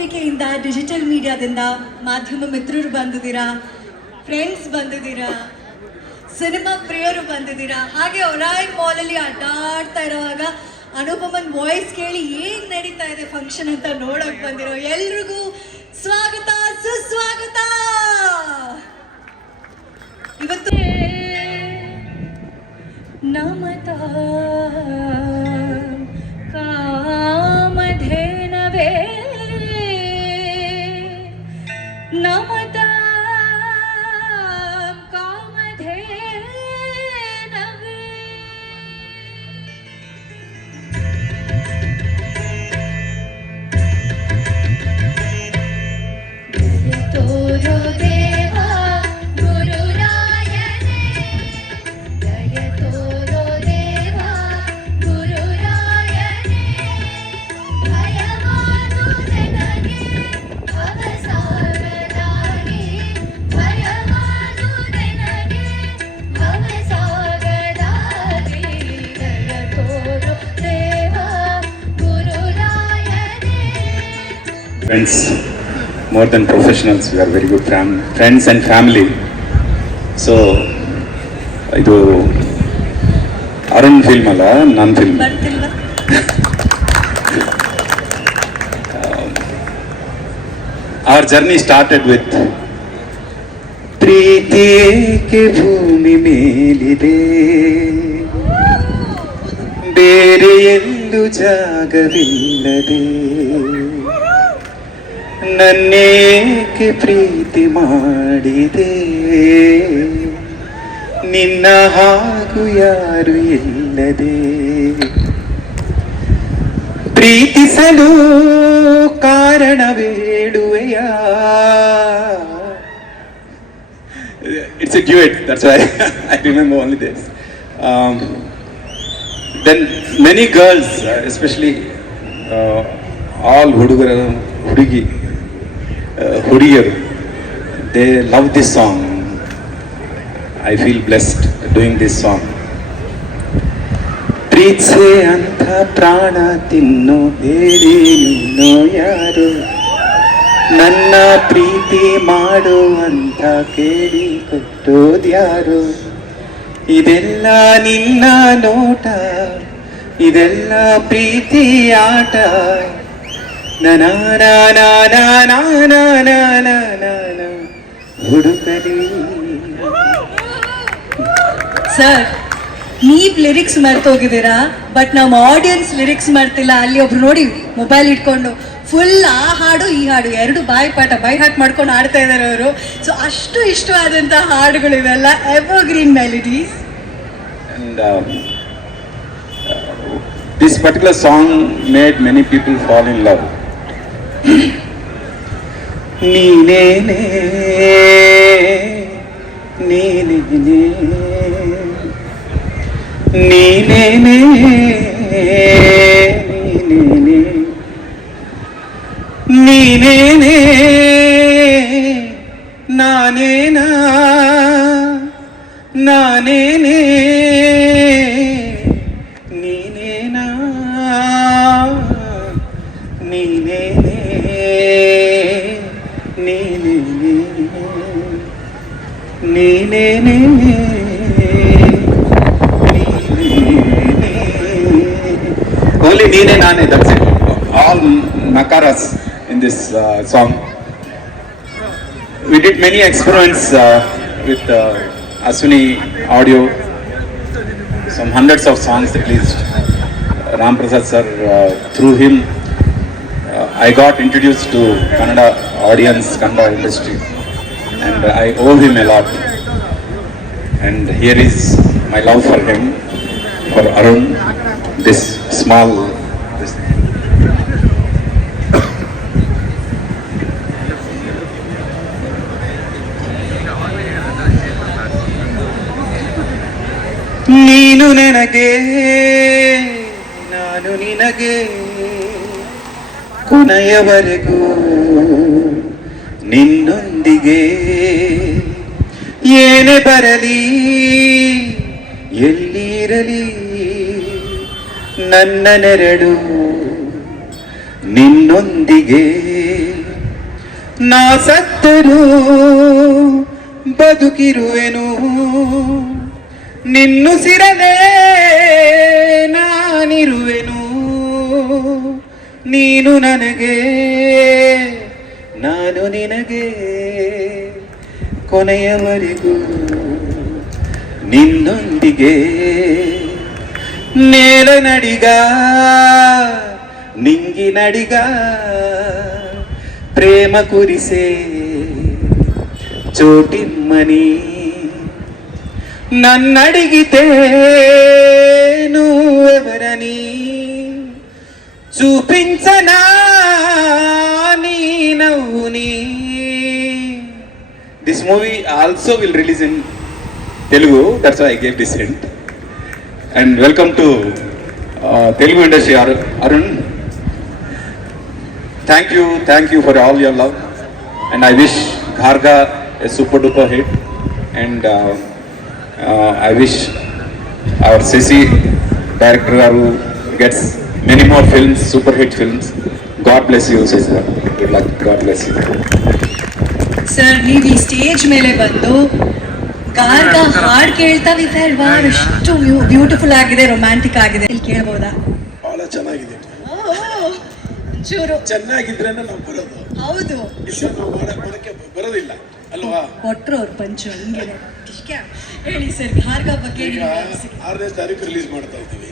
ಪತ್ರಿಕೆಯಿಂದ, digital ಮೀಡಿಯಾದಿಂದ ಮಾಧ್ಯಮ ಮಿತ್ರರು ಬಂದಿದ್ದೀರಾ, ಫ್ರೆಂಡ್ಸ್ ಬಂದಿದ್ದೀರಾ, ಸಿನಿಮಾ ಪ್ರಿಯರು ಬಂದಿದ್ದೀರಾ. ಹಾಗೆ ಒರಾಯ್ ಮಾಲಲ್ಲಿ ಅಡ್ಡಾಡ್ತಾ ಇರುವಾಗ ಅನುಪಮನ್ ವಾಯ್ಸ್ ಕೇಳಿ ಏನ್ ನಡೀತಾ ಇದೆ ಫಂಕ್ಷನ್ ಅಂತ ನೋಡಕ್ ಬಂದಿರೋ ಎಲ್ರಿಗೂ ಸ್ವಾಗತ, ಸುಸ್ವಾಗತ. ಇವತ್ತು ನಮತಾ ಕಾಮಧೇನವೇ ನಮತಾ ಕಾಮಧೇನವೇ. ತೋರೋ ದೇವಾ ಗುರುರಾಯನೇ, ದಯ ತೋರೋ ದೇವಾ ಗುರುರಾಯನೇ, ಭಯವಾದು ನನಗೆ ಭವಸಾಗರಾಗಿ, ಭಯವಾದು ನನಗೆ ಭವಸಾಗರಾಗಿ, ದಯ ತೋರೋ ದೇವಾ ಗುರುರಾಯನೇ. Friends, more than professionals, we are very good friends and family. So, ಇದು ಅರುಣ್ ಫಿಲ್ಮ್ ಅಲ್ಲ, ನನ್ನ ಫಿಲ್ಮ್. ಬರ್ತಿಲ್ವಾ? Our journey started with Preethi Eke Bhoomi ಮೇಲಿದೆ, ಬೇರೆ ಎಲ್ಲೂ ಜಾಗವಿಲ್ಲದೆ, ನನ್ನೇಕೆ ಪ್ರೀತಿ ಮಾಡಿದೆ, ನಿನ್ನ ಹಾಗೂ ಯಾರು ಇಲ್ಲದೆ, ಪ್ರೀತಿಸಲು ಕಾರಣವೇ ಹೇಳುವೆಯ. It's a duet, that's why I remember only this. Then many girls, especially all ಹುಡುಗಿಯರು, they love this song. I feel blessed doing this song. ಪ್ರೀತ್ಸೆ ಅಂತ ಪ್ರಾಣ ತಿನ್ನು ಬೇಡಿ ನಿನ್ನೋ ಯಾರು, ನನ್ನ ಪ್ರೀತಿ ಮಾಡು ಅಂತ ಕೇಳಿ ಕೊಟ್ಟೋದ್ಯಾರು, ಇದೆಲ್ಲ ನಿನ್ನ ನೋಟ, ಇದೆಲ್ಲ ಪ್ರೀತಿ ಆಟ, ಹುಡುಕಲಿ. ಸರ್, ನೀವ್ ಲಿರಿಕ್ಸ್ ಮರ್ತೋಗಿದ್ದೀರಾ, ಬಟ್ ನಮ್ಮ ಆಡಿಯನ್ಸ್ ಲಿರಿಕ್ಸ್ ಮರ್ತಿಲ್ಲ. ಅಲ್ಲಿ ಒಬ್ರು ನೋಡಿ ಮೊಬೈಲ್ ಇಟ್ಕೊಂಡು ಫುಲ್ ಆ ಹಾಡು ಈ ಹಾಡು ಎರಡು ಬೈ ಹಾಟ್ ಮಾಡ್ಕೊಂಡು ಆಡ್ತಾ ಇದ್ದಾರೆ ಅವರು. ಸೊ ಅಷ್ಟು ಇಷ್ಟವಾದಂತಹ ಹಾಡುಗಳು ಇವೆಲ್ಲ evergreen melodies. And this particular song made many people fall in love. ನೀನೇನೇ ನೀನೇನೇ ನೀನೇನೇ ನೀನೇನೇ ನಾನೇನಾ ನಾನೇನೇ ನೀನೇನಾ ನೀನೇನೇ ನೀನೇನೇ ನೀನೇನೇ only neene nane, that's it. All nakaras in this song. We did many experiments with Aswini audio, some hundreds of songs released. Ram Prasad sir, through him I got introduced to Kannada audience, Kannada industry, and I owe him a lot. And here is my love for him, for Arun, this small this. ನೀನು ನನಗೆ ನಾನು ನಿನಗೆ ಕೊನೆಯವರೆಗೂ ನಿನ್ನೊಂದಿಗೆ ಏನೇ ಬರಲಿ ಎಲ್ಲಿರಲಿ ನನ್ನ ನೆರಳು ನಿನ್ನೊಂದಿಗೆ ನಾ ಸತ್ತರೂ ಬದುಕಿರುವೆನು, ನಿನ್ನುಸಿರದೆ ನಾನಿರುವೆನು, ನೀನು ನನಗೆ ನಾನು ನಿನಗೆ, ಕೊನೆಯವರೆಗೂ ನಿನ್ನೊಂದಿಗೆ. ನೇಲ ನಡಿಗ ನಿಂಗಿ ನಡಿಗ ಪ್ರೇಮ ಕುರಿಸೆ ಚೋಟಿಮ್ಮನಿ, నన్నడిగితే నువ్వెవరని చూపించనా నీ నవ్వుని. This movie also will release in Telugu, that's why I gave this hint. And welcome to Telugu industry, Arun. Thank you for all your love, and I wish Gharga a super duper hit, and I wish our Sisi director Garu gets many more films, super hit films. God bless you, Sisi. Good luck. God bless you. Sir ನೀವು ಈ stage ಮೇಲೆ ಬಂದು ಗಾರ್ಗ ಹಾಡ್ ಕೇಳ್ತಾ ವಿಫರ್ wow ಎಷ್ಟು beautiful ಆಗಿದೆ, romantic ಆಗಿದೆ. ಇಲ್ಲಿ ಕೇಳಬಹುದಾ? ಬಹಳ ಚೆನ್ನಾಗಿದೆ. ಚೂರು ಚೆನ್ನಾಗಿದ್ರೆ ನಾವು ಬರೋದು. ಹೌದು, ಇಲ್ಲ ನಾವು ಮಾಡಕ್ಕೆ ಬರೋದಿಲ್ಲ ಅಲ್ವಾ? ಕೊಟ್ರು ಅವ್ರು ಪಂಚು ಹಂಗೆ. ಹೇಳಿ ಸರ್, ಗಾರ್ಗ ಬಗ್ಗೆ. ಈಗ 6ನೇ ತಾರೀಕು ರಿಲೀಸ್ ಮಾಡ್ತಾ ಇದ್ದೀವಿ.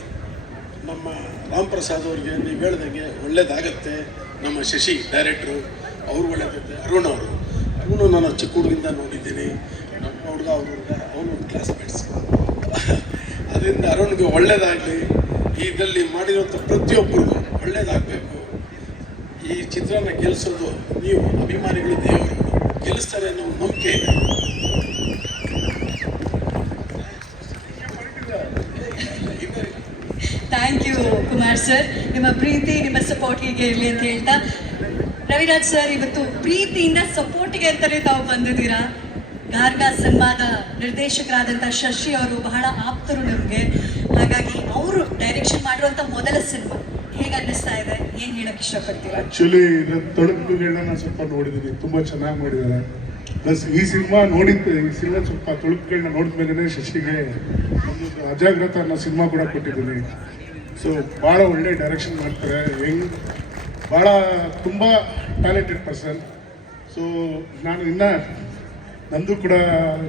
ನಮ್ಮ ರಾಮ್ ಪ್ರಸಾದ್ ಅವ್ರಿಗೆ ನೀವು ಹೇಳ್ದಂಗೆ ಒಳ್ಳೇದಾಗತ್ತೆ. ನಮ್ಮ ಶಶಿ ಡೈರೆಕ್ಟ್ರು ಅವ್ರು ಒಳ್ಳೇದಾಗುತ್ತೆ. ಅರುಣ್ ನಾನು ಚಿಕ್ಕ ಹುಡುಗಿಂದ ನೋಡಿದ್ದೀನಿ. ನಮ್ಮ ಹುಡುಗ ಅವನು ಒಂದು ಕ್ಲಾಸ್ಮೇಟ್ಸ್. ಅದರಿಂದ ಅರುಣ್ಗೆ ಒಳ್ಳೇದಾಗಲಿ, ಇದರಲ್ಲಿ ಮಾಡಿರುವಂಥ ಪ್ರತಿಯೊಬ್ಬರಿಗೂ ಒಳ್ಳೇದಾಗಬೇಕು. ಈ ಚಿತ್ರನ ಗೆಲ್ಲಿಸೋದು ನೀವು ಅಭಿಮಾನಿಗಳು, ದೇವರು ಗೆಲ್ಲಿಸ್ತಾರೆ ಅನ್ನೋ ನಂಬಿಕೆ ಇದೆ. ಥ್ಯಾಂಕ್ ಯು ಕುಮಾರ್ ಸರ್, ನಿಮ್ಮ ಪ್ರೀತಿ ನಿಮ್ಮ ಸಪೋರ್ಟ್ ಹೀಗೆ ಇರಲಿ ಅಂತ ಹೇಳ್ತಾ, ರವಿರಾಜ್ ಸರ್ ಇವತ್ತು ಪ್ರೀತಿಯಿಂದ ಸಪೋರ್ಟ್ಗೆ ಅಂತಾನೆ ತಾವು ಬಂದಿದ್ದೀರಾ. ಗಾರ್ಗ ಸಿನಿಮಾದ ನಿರ್ದೇಶಕರಾದಂಥ ಶಶಿ ಅವರು ಬಹಳ ಆಪ್ತರು ನಮಗೆ, ಹಾಗಾಗಿ ಅವರು ಡೈರೆಕ್ಷನ್ ಮಾಡಿರುವಂಥ ಮೊದಲ ಸಿನಿಮಾ ಹೇಗೆ ಅನ್ನಿಸ್ತಾ ಇದೆ, ಏನು ಹೇಳಕ್ಕೆ ಇಷ್ಟಪಡ್ತೀರಾ? ಆ್ಯಕ್ಚುಲಿ ತೊಡಕುಗಳನ್ನ ನಾನು ಸ್ವಲ್ಪ ನೋಡಿದ್ದೀನಿ, ತುಂಬ ಚೆನ್ನಾಗಿ ಮಾಡಿದ್ದಾರೆ. ಪ್ಲಸ್ ಈ ಸಿನಿಮಾ ಸ್ವಲ್ಪ ತೊಡಕುಗಳನ್ನ ನೋಡಿದ್ಮೇಲೆ ಶಶಿಗೆ ಒಂದು ಅಜಾಗ್ರತ ಅನ್ನೋ ಸಿನಿಮಾ ಕೂಡ ಕೊಟ್ಟಿದ್ದೀನಿ. ಸೊ ಭಾಳ ಒಳ್ಳೆ ಡೈರೆಕ್ಷನ್ ಮಾಡ್ತಾರೆ, ಭಾಳ ತುಂಬ ಟ್ಯಾಲೆಂಟೆಡ್ ಪರ್ಸನ್. ಸೊ ನಾನು ನಂದು ಕೂಡ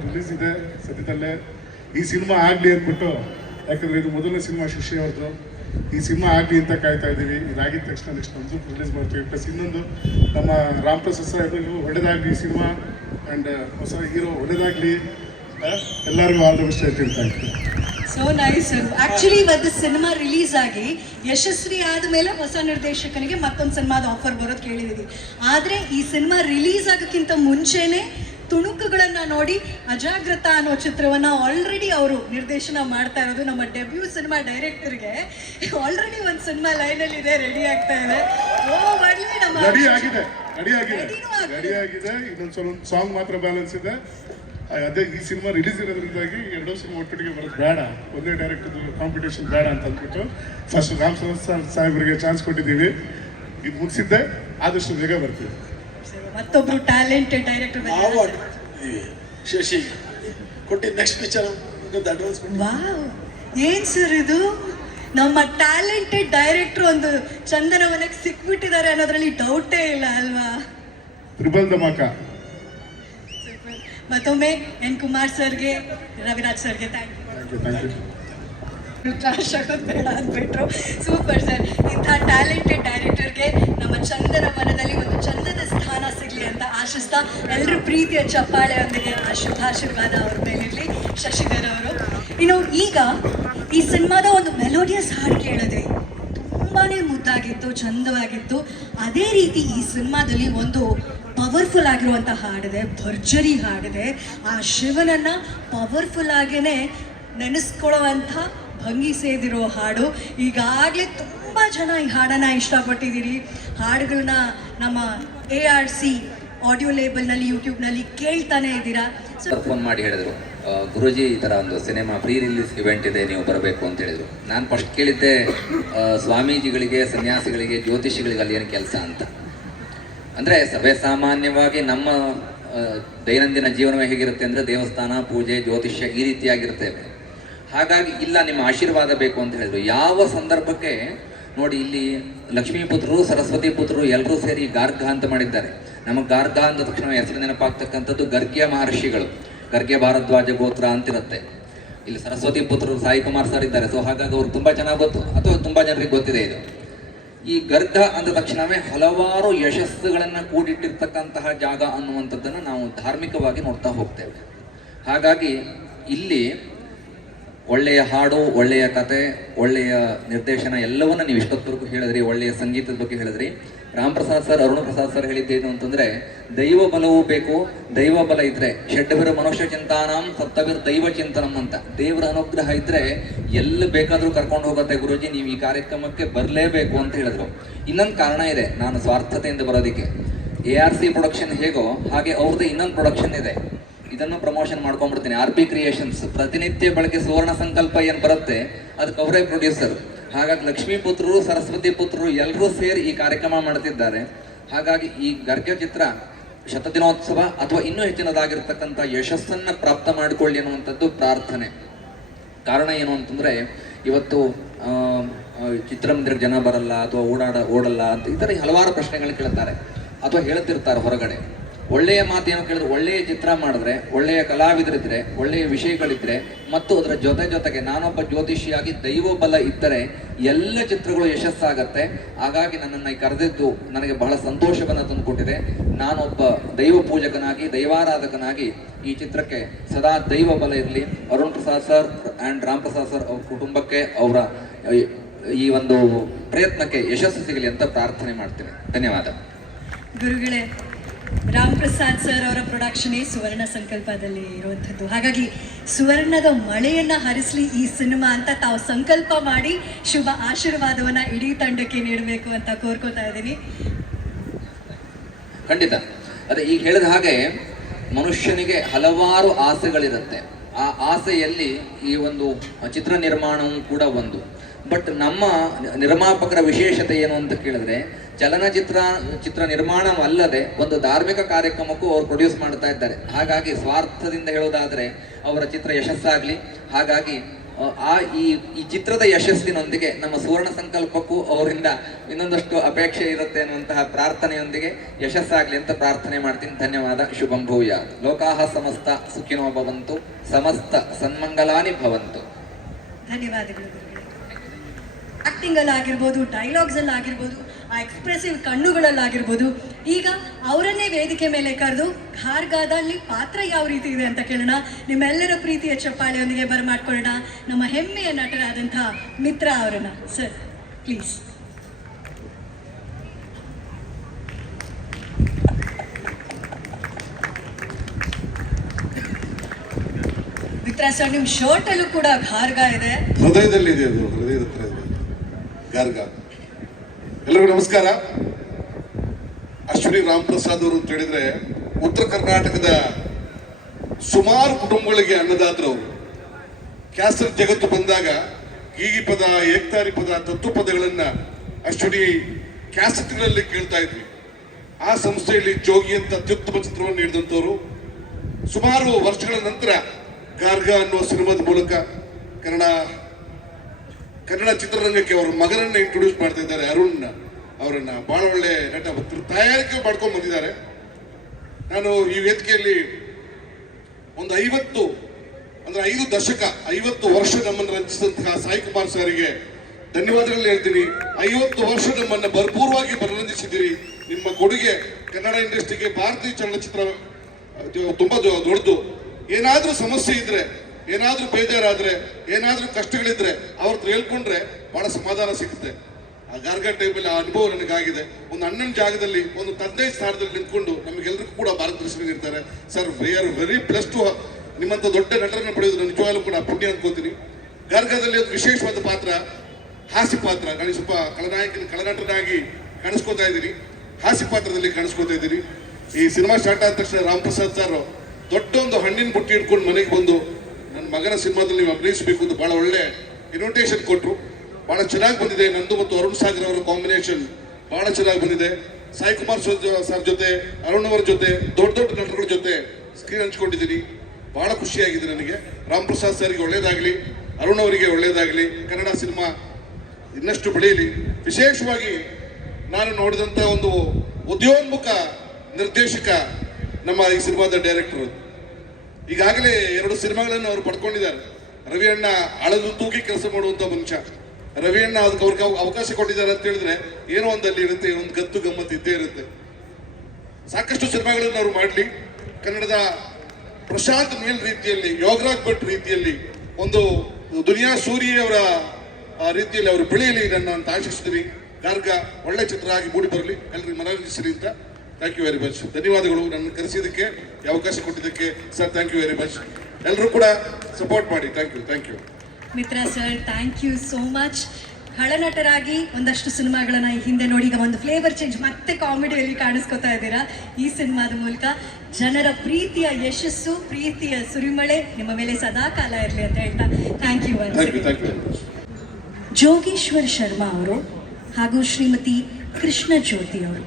ರಿಲೀಸ್ ಇದೆ ಸದ್ಯದಲ್ಲೇ. ಈ ಸಿನಿಮಾ ಆಗಲಿ ಅಂದ್ಬಿಟ್ಟು, ಯಾಕಂದರೆ ಇದು ಮೊದಲನೇ ಸಿನಿಮಾ ಶಶಿ ಅವ್ರದ್ದು, ಈ ಸಿನಿಮಾ ಆಗಲಿ ಅಂತ ಕಾಯ್ತಾ ಇದ್ದೀವಿ. ಇದಾಗಿದ್ದ ತಕ್ಷಣ ನೆಕ್ಸ್ಟ್ ನಮ್ಮದು ರಿಲೀಸ್ ಮಾಡ್ತೀವಿ. ಪ್ಲಸ್ ಇನ್ನೊಂದು ನಮ್ಮ ರಾಮ್ ಪ್ರಸಾದ್ ಸರ್ ಒಳ್ಳೆದಾಗಲಿ ಸಿನಿಮಾ, ಆ್ಯಂಡ್ ಹೊಸ ಹೀರೋ ಒಳ್ಳೆದಾಗಲಿ, ಎಲ್ಲರಿಗೂ ಆಲ್ ದ ಬೆಸ್ಟ್ ಹೇಳ್ತೀನಿ. Thank you. So nice. Actually ಇವತ್ತು ಸಿನಿಮಾ ರಿಲೀಸ್ ಆಗಿ ಯಶಸ್ವಿ ಆದಮೇಲೆ ಹೊಸ ನಿರ್ದೇಶಕನಿಗೆ ಮತ್ತೊಂದು ಸಿನಿಮಾದ ಆಫರ್ ಬರೋದು ಕೇಳಿದೀವಿ. ಆದರೆ ಈ ಸಿನಿಮಾ ರಿಲೀಸ್ ಆಗೋಕ್ಕಿಂತ ಮುಂಚೆನೆ ತುಣುಕುಗಳನ್ನ ನೋಡಿ ಅಜಾಗ್ರತ ಅನ್ನೋ ಚಿತ್ರವನ್ನ ಆಲ್ರೆಡಿ ಅವರು ನಿರ್ದೇಶನ ಮಾಡ್ತಾ ಇರೋದು. ನಮ್ಮ ಡೆಬ್ಯೂ ಸಿನಿಮಾ ಡೈರೆಕ್ಟರ್ಗೆ ಆಲ್ರೆಡಿ ಒಂದು ಸಿನಿಮಾ ಲೈನಲ್ಲಿ ಇದೆ, ರೆಡಿ ಆಗ್ತಾ ಇದೆ. ಓ ಬರ್ಲಿ, ನಮ್ಮ ರೆಡಿ ಆಗಿದೆ. ಇನ್ನೊಂದು ಸ್ವಲ್ಪ ಸಾಂಗ್ ಮಾತ್ರ ಬ್ಯಾಲೆನ್ಸ್ ಇದೆ. ಅದೇ ಈ ಸಿನಿಮಾ ರಿಲೀಸ್ ಇರೋದ್ರಿಂದಾಗಿ ಎರಡೂ ಸಿನಿಮಾ ಒಟ್ಟಿಗೆ ಬರೋದು ಬೇಡ, ಒಂದೇ ಡೈರೆಕ್ಟರ್ ಕಾಂಪಿಟೇಷನ್ ಬೇಡ ಅಂತ ಅಂದ್ಬಿಟ್ಟು ಫಸ್ಟ್ ರಾಮ್ ಸಾಹೇಬ್ರಿಗೆ ಚಾನ್ಸ್ ಕೊಟ್ಟಿದ್ದೀವಿ. ಇದು ಮುಗಿಸಿದ್ದೆ, ಆದಷ್ಟು ಬೇಗ ಬರ್ತೀವಿ. ಮತ್ತೊಬ್ರು ಟ್ಯಾಲೆಂಟೆಡ್ ಡೈರೆಕ್ಟರ್ ಶಶಿ ಕೊಟ್ಟಿದ್ದು ನೆಕ್ಸ್ಟ್ ಪಿಕ್ಚರ್ ಅಡ್ವಾನ್ಸ್. ವಾವ್, ಏನ್ ಸರ್ ಇದು, ನಮ್ಮ ಟ್ಯಾಲೆಂಟೆಡ್ ಡೈರೆಕ್ಟರ್ ಒಂದು ಚಂದನವನಕ್ಕೆ ಸಿಕ್ಬಿಟ್ಟಿದ್ದಾರೆ ಅನ್ನೋದ್ರಲ್ಲಿ ಡೌಟೇ ಇಲ್ಲ ಅಲ್ವಾ? ತ್ರಿಬಲ್ ಧಮಾಕ. ಮತ್ತೊಮ್ಮೆ ಎನ್ ಕುಮಾರ್ ಸರ್ಗೆ, ರವಿರಾಜ್ ಸರ್ಗೆ ಥ್ಯಾಂಕ್ ಯು. ರುದ್ರಾಶೋದ್ ಬೇಡ ಅಂದ್ಬಿಟ್ರು. ಸೂಪರ್ ಸರ್, ಇಂಥ ಟ್ಯಾಲೆಂಟೆಡ್ ಡೈರೆಕ್ಟರ್ಗೆ ನಮ್ಮ ಚಂದನ ವನದಲ್ಲಿ ಒಂದು ಚಂದದ ಸ್ಥಾನ ಸಿಗಲಿ ಅಂತ ಆಶಿಸ್ತಾ, ಎಲ್ಲರೂ ಪ್ರೀತಿಯ ಚಪ್ಪಾಳೆಯೊಂದಿಗೆ ಆ ಶುಭಾಶೀರ್ವಾದ ಅವ್ರ ಮೇಲಿರಲಿ. ಶಶಿಧರ್ ಅವರು, ಇನ್ನು ಈಗ ಈ ಸಿನಿಮಾದ ಒಂದು ಮೆಲೋಡಿಯಸ್ ಹಾಡು ಕೇಳಿದ್ವಿ, ತುಂಬಾ ಮುದ್ದಾಗಿತ್ತು, ಚಂದವಾಗಿತ್ತು. ಅದೇ ರೀತಿ ಈ ಸಿನಿಮಾದಲ್ಲಿ ಒಂದು ಪವರ್ಫುಲ್ ಆಗಿರುವಂಥ ಹಾಡಿದೆ, ಭರ್ಜರಿ ಹಾಡಿದೆ. ಆ ಶಿವನನ್ನ ಪವರ್ಫುಲ್ ಆಗೇನೆ ನೆನೆಸ್ಕೊಳ್ಳುವಂಥ ಭಂಗಿ ಸೇದಿರೋ ಹಾಡು. ಈಗಾಗಲೇ ತುಂಬ ಜನ ಈ ಹಾಡನ್ನು ಇಷ್ಟಪಟ್ಟಿದ್ದೀರಿ. ಹಾಡುಗಳನ್ನ ನಮ್ಮ ARC ಆಡಿಯೋ ಲೇಬಲ್ನಲ್ಲಿ ಯೂಟ್ಯೂಬ್ನಲ್ಲಿ ಕೇಳ್ತಾನೆ ಇದ್ದೀರಾ. ಫೋನ್ ಮಾಡಿ ಹೇಳಿದ್ರು, ಗುರೂಜಿ ಈ ಥರ ಒಂದು ಸಿನಿಮಾ ಪ್ರೀ ರಿಲೀಸ್ ಇವೆಂಟ್ ಇದೆ, ನೀವು ಬರಬೇಕು ಅಂತ ಹೇಳಿದ್ರು. ನಾನು ಫಸ್ಟ್ ಕೇಳಿದ್ದೆ ಸ್ವಾಮೀಜಿಗಳಿಗೆ, ಸನ್ಯಾಸಿಗಳಿಗೆ, ಜ್ಯೋತಿಷಿಗಳಿಗೆ ಅಲ್ಲಿ ಏನು ಕೆಲಸ ಅಂತ. ಅಂದರೆ ಸರ್ವೇ ಸಾಮಾನ್ಯವಾಗಿ ನಮ್ಮ ದೈನಂದಿನ ಜೀವನವೇ ಹೇಗಿರುತ್ತೆ ಅಂದರೆ ದೇವಸ್ಥಾನ, ಪೂಜೆ, ಜ್ಯೋತಿಷ್ಯ ಈ ರೀತಿಯಾಗಿರ್ತೇವೆ. ಹಾಗಾಗಿ ಇಲ್ಲ ನಿಮ್ಮ ಆಶೀರ್ವಾದ ಬೇಕು ಅಂತ ಹೇಳಿದ್ರು. ಯಾವ ಸಂದರ್ಭಕ್ಕೆ ನೋಡಿ, ಇಲ್ಲಿ ಲಕ್ಷ್ಮೀ ಪುತ್ರರು, ಸರಸ್ವತಿ ಪುತ್ರರು ಎಲ್ಲರೂ ಸೇರಿ ಗಾರ್ಗ ಅಂತ ಮಾಡಿದ್ದಾರೆ. ನಮಗೆ ಗಾರ್ಗ ಅಂದ ತಕ್ಷಣ ಹೆಸರು ನೆನಪಾಗ್ತಕ್ಕಂಥದ್ದು ಗರ್ಗ್ಯ ಮಹರ್ಷಿಗಳು, ಗರ್ಗ್ಯ ಭಾರದ್ವಾಜ ಗೋತ್ರ ಅಂತಿರುತ್ತೆ. ಇಲ್ಲಿ ಸರಸ್ವತಿ ಪುತ್ರರು ಸಾಯಿ ಕುಮಾರ್ ಸರ್ ಇದ್ದಾರೆ. ಸೊ ಹಾಗಾಗಿ ಅವ್ರು ತುಂಬ ಚೆನ್ನಾಗಿ ಗೊತ್ತು, ಅಥವಾ ತುಂಬ ಜನರಿಗೆ ಗೊತ್ತಿದೆ ಇದು. ಈ ಗರ್ಗ ಅಂದ ತಕ್ಷಣವೇ ಹಲವಾರು ಯಶಸ್ಸುಗಳನ್ನು ಕೂಡಿಟ್ಟಿರ್ತಕ್ಕಂತಹ ಜಾಗ ಅನ್ನುವಂಥದ್ದನ್ನು ನಾವು ಧಾರ್ಮಿಕವಾಗಿ ನೋಡ್ತಾ ಹೋಗ್ತೇವೆ. ಹಾಗಾಗಿ ಇಲ್ಲಿ ಒಳ್ಳೆಯ ಹಾಡು, ಒಳ್ಳೆಯ ಕತೆ, ಒಳ್ಳೆಯ ನಿರ್ದೇಶನ ಎಲ್ಲವನ್ನ ನೀವು ಇಷ್ಟೊತ್ತವರೆಗೂ ಹೇಳಿದ್ರಿ. ಒಳ್ಳೆಯ ಸಂಗೀತದ ಬಗ್ಗೆ ಹೇಳಿದ್ರಿ. ರಾಮ್ ಪ್ರಸಾದ್ ಸರ್, ಅರುಣ್ ಪ್ರಸಾದ್ ಸರ್ ಹೇಳಿದ್ದೇನು ಅಂತಂದ್ರೆ, ದೈವ ಬಲವೂ ಬೇಕು. ದೈವ ಬಲ ಇದ್ರೆ ಷಡ್ಡವಿರ ಮನುಷ್ಯ ಚಿಂತಾನಾಂ ಸಪ್ತವಿರ ದೈವ ಚಿಂತನಂ ಅಂತ, ದೇವರ ಅನುಗ್ರಹ ಇದ್ರೆ ಎಲ್ಲಿ ಬೇಕಾದ್ರೂ ಕರ್ಕೊಂಡು ಹೋಗುತ್ತೆ ಗುರೂಜಿ, ನೀವು ಈ ಕಾರ್ಯಕ್ರಮಕ್ಕೆ ಬರಲೇಬೇಕು ಅಂತ ಹೇಳಿದ್ರು. ಇನ್ನೊಂದು ಕಾರಣ ಇದೆ ನಾನು ಸ್ವಾರ್ಥತೆಯಿಂದ ಬರೋದಕ್ಕೆ. ARC ಪ್ರೊಡಕ್ಷನ್ ಹೇಗೋ ಹಾಗೆ ಅವ್ರದ್ದು ಇನ್ನೊಂದು ಪ್ರೊಡಕ್ಷನ್ ಇದೆ. ಇದನ್ನು ಪ್ರಮೋಷನ್ ಮಾಡ್ಕೊಂಡ್ಬಿಡ್ತೀನಿ. RP ಕ್ರಿಯೇಷನ್ಸ್, ಪ್ರತಿನಿತ್ಯ ಬೆಳಗ್ಗೆ ಸುವರ್ಣ ಸಂಕಲ್ಪ ಏನು ಬರುತ್ತೆ ಅದಕ್ಕೆ ಅವರೇ ಪ್ರೊಡ್ಯೂಸರ್. ಹಾಗಾಗಿ ಲಕ್ಷ್ಮೀ ಪುತ್ರರು, ಸರಸ್ವತಿ ಪುತ್ರರು ಎಲ್ಲರೂ ಸೇರಿ ಈ ಕಾರ್ಯಕ್ರಮ ಮಾಡ್ತಿದ್ದಾರೆ. ಹಾಗಾಗಿ ಈ ಗರ್ಗ ಚಿತ್ರ ಶತದಿನೋತ್ಸವ ಅಥವಾ ಇನ್ನೂ ಹೆಚ್ಚಿನದಾಗಿರ್ತಕ್ಕಂಥ ಯಶಸ್ಸನ್ನು ಪ್ರಾಪ್ತ ಮಾಡಿಕೊಳ್ಳಿ ಅನ್ನುವಂಥದ್ದು ಪ್ರಾರ್ಥನೆ. ಕಾರಣ ಏನು ಅಂತಂದ್ರೆ, ಇವತ್ತು ಚಿತ್ರಮಂದಿರಕ್ಕೆ ಜನ ಬರಲ್ಲ ಅಥವಾ ಓಡಲ್ಲ ಅಂತ ಈ ಥರ ಹಲವಾರು ಪ್ರಶ್ನೆಗಳು ಕೇಳ್ತಾರೆ ಅಥವಾ ಹೇಳ್ತಿರ್ತಾರೆ ಹೊರಗಡೆ. ಒಳ್ಳೆಯ ಮಾತೇನು ಕೇಳಿದ್ರೆ, ಒಳ್ಳೆಯ ಚಿತ್ರ ಮಾಡಿದ್ರೆ, ಒಳ್ಳೆಯ ಕಲಾವಿದರಿದ್ರೆ, ಒಳ್ಳೆಯ ವಿಷಯಗಳಿದ್ರೆ ಮತ್ತು ಅದರ ಜೊತೆಗೆ ನಾನೊಬ್ಬ ಜ್ಯೋತಿಷಿಯಾಗಿ ದೈವ ಬಲ ಇದ್ದರೆ ಎಲ್ಲ ಚಿತ್ರಗಳು ಯಶಸ್ಸಾಗತ್ತೆ. ಹಾಗಾಗಿ ನನ್ನನ್ನು ಕರೆದಿದ್ದು ನನಗೆ ಬಹಳ ಸಂತೋಷವನ್ನು ತಂದುಕೊಟ್ಟಿದೆ. ನಾನೊಬ್ಬ ದೈವ ಪೂಜಕನಾಗಿ, ದೈವಾರಾಧಕನಾಗಿ ಈ ಚಿತ್ರಕ್ಕೆ ಸದಾ ದೈವ ಬಲ ಇರಲಿ. Arun Prasad sir and Ram Prasad sir ಅವ್ರ ಕುಟುಂಬಕ್ಕೆ, ಅವರ ಈ ಒಂದು ಪ್ರಯತ್ನಕ್ಕೆ ಯಶಸ್ಸು ಸಿಗಲಿ ಅಂತ ಪ್ರಾರ್ಥನೆ ಮಾಡ್ತೇನೆ. ಧನ್ಯವಾದ ಗುರುಗಳೇ. ರಾಮ್ ಪ್ರಸಾದ್ ಸರ್ ಅವರ ಪ್ರೊಡಕ್ಷನ್ ಸುವರ್ಣ ಸಂಕಲ್ಪದಲ್ಲಿ ಇರುವಂಥದ್ದು. ಹಾಗಾಗಿ ಸುವರ್ಣದ ಮಳೆಯನ್ನ ಹರಿಸಲಿ ಈ ಸಿನಿಮಾ ಅಂತ ತಾವು ಸಂಕಲ್ಪ ಮಾಡಿ ಶುಭ ಆಶೀರ್ವಾದವನ್ನ ಇಡೀ ತಂಡಕ್ಕೆ ನೀಡಬೇಕು ಅಂತ ಕೋರ್ಕೋತಾ ಇದ್ದೀನಿ. ಖಂಡಿತ. ಅದೇ ಈಗ ಹೇಳಿದ ಹಾಗೆ ಮನುಷ್ಯನಿಗೆ ಹಲವಾರು ಆಸೆಗಳಿರುತ್ತೆ. ಆ ಆಸೆಯಲ್ಲಿ ಈ ಒಂದು ಚಿತ್ರ ನಿರ್ಮಾಣವೂ ಕೂಡ ಒಂದು. ಬಟ್ ನಮ್ಮ ನಿರ್ಮಾಪಕರ ವಿಶೇಷತೆ ಏನು ಅಂತ ಕೇಳಿದ್ರೆ, ಚಿತ್ರ ನಿರ್ಮಾಣವಲ್ಲದೆ ಒಂದು ಧಾರ್ಮಿಕ ಕಾರ್ಯಕ್ರಮಕ್ಕೂ ಅವರು ಪ್ರೊಡ್ಯೂಸ್ ಮಾಡ್ತಾ ಇದ್ದಾರೆ. ಹಾಗಾಗಿ ಸ್ವಾರ್ಥದಿಂದ ಹೇಳೋದಾದ್ರೆ ಅವರ ಚಿತ್ರ ಯಶಸ್ಸಾಗ್ಲಿ. ಹಾಗಾಗಿ ಈ ಚಿತ್ರದ ಯಶಸ್ಸಿನೊಂದಿಗೆ ನಮ್ಮ ಸುವರ್ಣ ಸಂಕಲ್ಪಕ್ಕೂ ಅವರಿಂದ ಇನ್ನೊಂದಷ್ಟು ಅಪೇಕ್ಷೆ ಇರುತ್ತೆ ಅನ್ನುವಂತಹ ಪ್ರಾರ್ಥನೆಯೊಂದಿಗೆ ಯಶಸ್ಸಾಗ್ಲಿ ಅಂತ ಪ್ರಾರ್ಥನೆ ಮಾಡ್ತೀನಿ. ಧನ್ಯವಾದ. ಶುಭಂ ಭೂಯಾತ್. ಲೋಕಾಹ ಸಮಸ್ತ ಸುಖಿನೋ ಭವಂತು, ಸಮಸ್ತ ಸನ್ಮಂಗಲಾನಿ ಭವಂತು. ಧನ್ಯವಾದಗಳು ಗುರುಗಳೇ. ಆಕ್ಟಿಂಗ್ ಅಲ್ಲಿ ಆಗಿರ್ಬೋದು, ಡೈಲಾಗ್ಸ್ ಅಲ್ಲಿ ಆಗಿರ್ಬೋದು, ಆ ಎಕ್ಸ್ಪ್ರೆಸಿವ್ ಕಣ್ಣುಗಳಲ್ಲಾಗಿರ್ಬೋದು. ಈಗ ಅವರನ್ನೇ ವೇದಿಕೆ ಮೇಲೆ ಕರೆದು ಗಾರ್ಗಾದಲ್ಲಿ ಪಾತ್ರ ಯಾವ ರೀತಿ ಇದೆ ಅಂತ ಕೇಳೋಣ. ನಿಮ್ಮೆಲ್ಲರ ಪ್ರೀತಿಯ ಚಪ್ಪಾಳೆಯೊಂದಿಗೆ ಬರಮಾಡ್ಕೊಳ್ಳೋಣ ನಮ್ಮ ಹೆಮ್ಮೆಯ ನಟರಾದಂತಹ ಮಿತ್ರ ಅವರನ್ನ. Sir please. ಮಿತ್ರ ಸರ್, ನಿಮ್ಮ ಶರ್ಟ್ ಅಲ್ಲೂ ಕೂಡ ಗಾರ್ಗ ಇದೆ. ಹೃದಯದಲ್ಲಿದೆ, ಅದು ಹೃದಯದ ಹತ್ರ ಇದೆ ಗಾರ್ಗ. ಎಲ್ಲರಿಗೂ ನಮಸ್ಕಾರ. ಅಶ್ವಿನಿ ರಾಮ್ ಪ್ರಸಾದ್ ಅವರು ಅಂತ ಹೇಳಿದ್ರೆ ಉತ್ತರ ಕರ್ನಾಟಕದ ಸುಮಾರು ಕುಟುಂಬಗಳಿಗೆ ಅನ್ನದಾತರವರು. ಕ್ಯಾಸೆಟ್ ಜಗತ್ತು ಬಂದಾಗ ಗೀಗಿ ಪದ, ಏಕ್ತಾರಿ ಪದ, ತತ್ವ ಪದಗಳನ್ನ ಅಶ್ವಿನಿ ಕ್ಯಾಸೆಟ್ಗಳಲ್ಲಿ ಕೇಳ್ತಾ ಇದ್ವಿ. ಆ ಸಂಸ್ಥೆಯಲ್ಲಿ ಜೋಗಿ ಅಂತ ಅತ್ಯುತ್ತಮ ಚಿತ್ರವನ್ನು ನೀಡಿದಂಥವರು. ಸುಮಾರು ವರ್ಷಗಳ ನಂತರ ಗಾರ್ಗ ಅನ್ನುವ ಸಿನಿಮಾದ ಮೂಲಕ ಕನ್ನಡ ಚಿತ್ರರಂಗಕ್ಕೆ ಅವರ ಮಗನನ್ನ ಇಂಟ್ರೊಡ್ಯೂಸ್ ಮಾಡ್ತಾ ಇದ್ದಾರೆ. ಅರುಣ್ ಅವರನ್ನ ಬಹಳ ಒಳ್ಳೆ ನಟ, ತಯಾರಿಕೆ ಮಾಡ್ಕೊಂಡು ಬಂದಿದ್ದಾರೆ. ನಾನು ಈ ವೇದಿಕೆಯಲ್ಲಿ ಒಂದು 5 ದಶಕ 50 ವರ್ಷ ನಮ್ಮನ್ನು ರಂಜಿಸಿದಂತಹ ಸಾಯಿ ಕುಮಾರ್ ಸರ್ಗೆ ಧನ್ಯವಾದಗಳನ್ನ ಹೇಳ್ತೀನಿ. 50 ವರ್ಷ ನಮ್ಮನ್ನ ಭರ್ಪೂರವಾಗಿ ಮನರಂಜಿಸಿದ್ದೀರಿ. ನಿಮ್ಮ ಕೊಡುಗೆ ಕನ್ನಡ ಇಂಡಸ್ಟ್ರಿಗೆ, ಭಾರತೀಯ ಚಲನಚಿತ್ರ ತುಂಬಾ ದೊಡ್ಡದು. ಏನಾದ್ರೂ ಸಮಸ್ಯೆ ಇದ್ರೆ, ಏನಾದ್ರೂ ಬೇಜಾರಾದ್ರೆ, ಏನಾದ್ರೂ ಕಷ್ಟಗಳಿದ್ರೆ ಅವ್ರ ಹತ್ರ ಹೇಳ್ಕೊಂಡ್ರೆ ಬಹಳ ಸಮಾಧಾನ ಸಿಗುತ್ತೆ. ಆ ಗಾರ್ಗ ಟೈಮಲ್ಲಿ ಆ ಅನುಭವ ನನಗಾಗಿದೆ. ಒಂದು ಅಣ್ಣನ ಜಾಗದಲ್ಲಿ, ಒಂದು ತಂದೆ ಸ್ಥಾನದಲ್ಲಿ ನಿಂತ್ಕೊಂಡು ನಮಗೆಲ್ಲರಿಗೂ ಕೂಡ ಮಾರ್ಗದರ್ಶನ sir. We are very plus two ನಿಮ್ಮಂತ ದೊಡ್ಡ ನಟರನ್ನು ಪಡೆಯೋದು ನಿಜವಾಗ್ಲೂ ಕೂಡ ಪುಣ್ಯ ಅನ್ಕೋತೀನಿ. ಗಾರ್ಗದಲ್ಲಿ ಒಂದು ವಿಶೇಷವಾದ ಪಾತ್ರ, ಹಾಸ್ಯ ಪಾತ್ರ. ನಾನು ಸ್ವಲ್ಪ ಕಳನಟನಾಗಿ ಕಾಣಿಸ್ಕೋತಾ ಇದ್ದೀನಿ, ಹಾಸ್ಯ ಪಾತ್ರದಲ್ಲಿ ಕಾಣಿಸ್ಕೋತಾ ಇದ್ದೀನಿ. ಈ ಸಿನಿಮಾ ಸ್ಟಾರ್ಟ್ ಆದ ತಕ್ಷಣ ರಾಮ್ ಪ್ರಸಾದ್ ಸರ್ ದೊಡ್ಡ ಒಂದು ಹಣ್ಣಿನ ಬುಟ್ಟಿ ಇಟ್ಕೊಂಡು ಮನೆಗೆ ಬಂದು ನನ್ನ ಮಗನ ಸಿನಿಮಾದಲ್ಲಿ ನೀವು ಅಭಿನಯಿಸಬೇಕು ಅಂತ ಬಹಳ ಒಳ್ಳೆ ಇನ್ವಿಟೇಷನ್ ಕೊಟ್ಟರು. ಬಹಳ ಚೆನ್ನಾಗಿ ಬಂದಿದೆ. ನಂದು ಮತ್ತು ಅರುಣ್ ಸಾಗರ್ ಅವರ ಕಾಂಬಿನೇಷನ್ ಬಹಳ ಚೆನ್ನಾಗಿ ಬಂದಿದೆ. ಸಾಯಿ ಕುಮಾರ್ ಸರ್ ಜೊತೆ, ಅರುಣ್ ಅವರ ಜೊತೆ, ದೊಡ್ಡ ದೊಡ್ಡ ನಟರುಗಳ ಜೊತೆ ಸ್ಕ್ರೀನ್ ಹಂಚ್ಕೊಂಡಿದ್ದೀನಿ. ಬಹಳ ಖುಷಿಯಾಗಿದೆ ನನಗೆ. ರಾಮ್ ಪ್ರಸಾದ್ ಸರ್ಗೆ ಒಳ್ಳೇದಾಗಲಿ, ಅರುಣ್ ಅವರಿಗೆ ಒಳ್ಳೇದಾಗಲಿ, ಕನ್ನಡ ಸಿನಿಮಾ ಇನ್ನಷ್ಟು ಬೆಳೆಯಲಿ. ವಿಶೇಷವಾಗಿ ನಾನು ನೋಡಿದಂಥ ಒಂದು ಉದ್ಯೋನ್ಮುಖ ನಿರ್ದೇಶಕ ನಮ್ಮ ಈ ಸಿನಿಮಾದ ಡೈರೆಕ್ಟರ್. ಈಗಾಗಲೇ 2 ಸಿನಿಮಾಗಳನ್ನು ಅವರು ಪಡ್ಕೊಂಡಿದ್ದಾರೆ. ರವಿ ಅಣ್ಣ ಅಳದು ತೂಗಿ ಕೆಲಸ ಮಾಡುವಂಥ ಮನುಷ್ಯ. ರವಿ ಅಣ್ಣ ಅದಕ್ಕೆ ಅವ್ರಿಗೆ ಅವಕಾಶ ಕೊಟ್ಟಿದ್ದಾರೆ ಅಂತ ಹೇಳಿದ್ರೆ ಏನೋ ಒಂದಲ್ಲಿ ಇರುತ್ತೆ, ಒಂದು ಗತ್ತು ಗಮ್ಮತ್ತು ಇದ್ದೇ ಇರುತ್ತೆ. ಸಾಕಷ್ಟು ಸಿನಿಮಾಗಳನ್ನು ಅವರು ಮಾಡಲಿ. ಕನ್ನಡದ ಪ್ರಶಾಂತ್ ನೀಲ್ ರೀತಿಯಲ್ಲಿ, ಯೋಗರಾಜ್ ಭಟ್ ರೀತಿಯಲ್ಲಿ, ಒಂದು ದುನಿಯಾ ಸೂರಿಯವರ ರೀತಿಯಲ್ಲಿ ಅವರು ಬೆಳೆಯಲಿ ಅಂತ ಆಶಿಸ್ತೀನಿ. ಗಾರ್ಗ ಒಳ್ಳೆ ಚಿತ್ರ ಆಗಿ ಮೂಡಿ ಬರಲಿ, ಎಲ್ಲರಿಗೂ ಮನರಂಜಿಸಲಿ ಅಂತ. Thank you very much. ಧನ್ಯವಾದಗಳು ನನ್ನ ಕರೆಸಿದ್ದಕ್ಕೆ, ಈ ಅವಕಾಶ ಕೊಟ್ಟಿದ್ದಕ್ಕೆ sir. Thank you very much. ಎಲ್ಲರೂ ಕೂಡ ಸಪೋರ್ಟ್ ಮಾಡಿ. Thank you. Mitra sir, thank you so much. ಖಳನಟರಾಗಿ ಒಂದಷ್ಟು ಸಿನಿಮಾಗಳನ್ನ ಈ ಹಿಂದೆ ನೋಡಿ, ಈಗ ಒಂದು ಫ್ಲೇವರ್ ಚೇಂಜ್, ಮತ್ತೆ ಕಾಮಿಡಿಯಲ್ಲಿ ಕಾಣಿಸ್ಕೊತಾ ಇದ್ದೀರಾ ಈ ಸಿನಿಮಾದ ಮೂಲಕ. ಜನರ ಪ್ರೀತಿಯ ಯಶಸ್ಸು, ಪ್ರೀತಿಯ ಸುರಿಮಳೆ ನಿಮ್ಮ ಮೇಲೆ ಸದಾ ಕಾಲ ಇರಲಿ ಅಂತ ಹೇಳ್ತಾ ಥ್ಯಾಂಕ್ ಯು. ಜೋಗೇಶ್ವರ್ ಶರ್ಮಾ ಅವರು ಹಾಗೂ ಶ್ರೀಮತಿ ಕೃಷ್ಣ ಜ್ಯೋತಿ ಅವರು,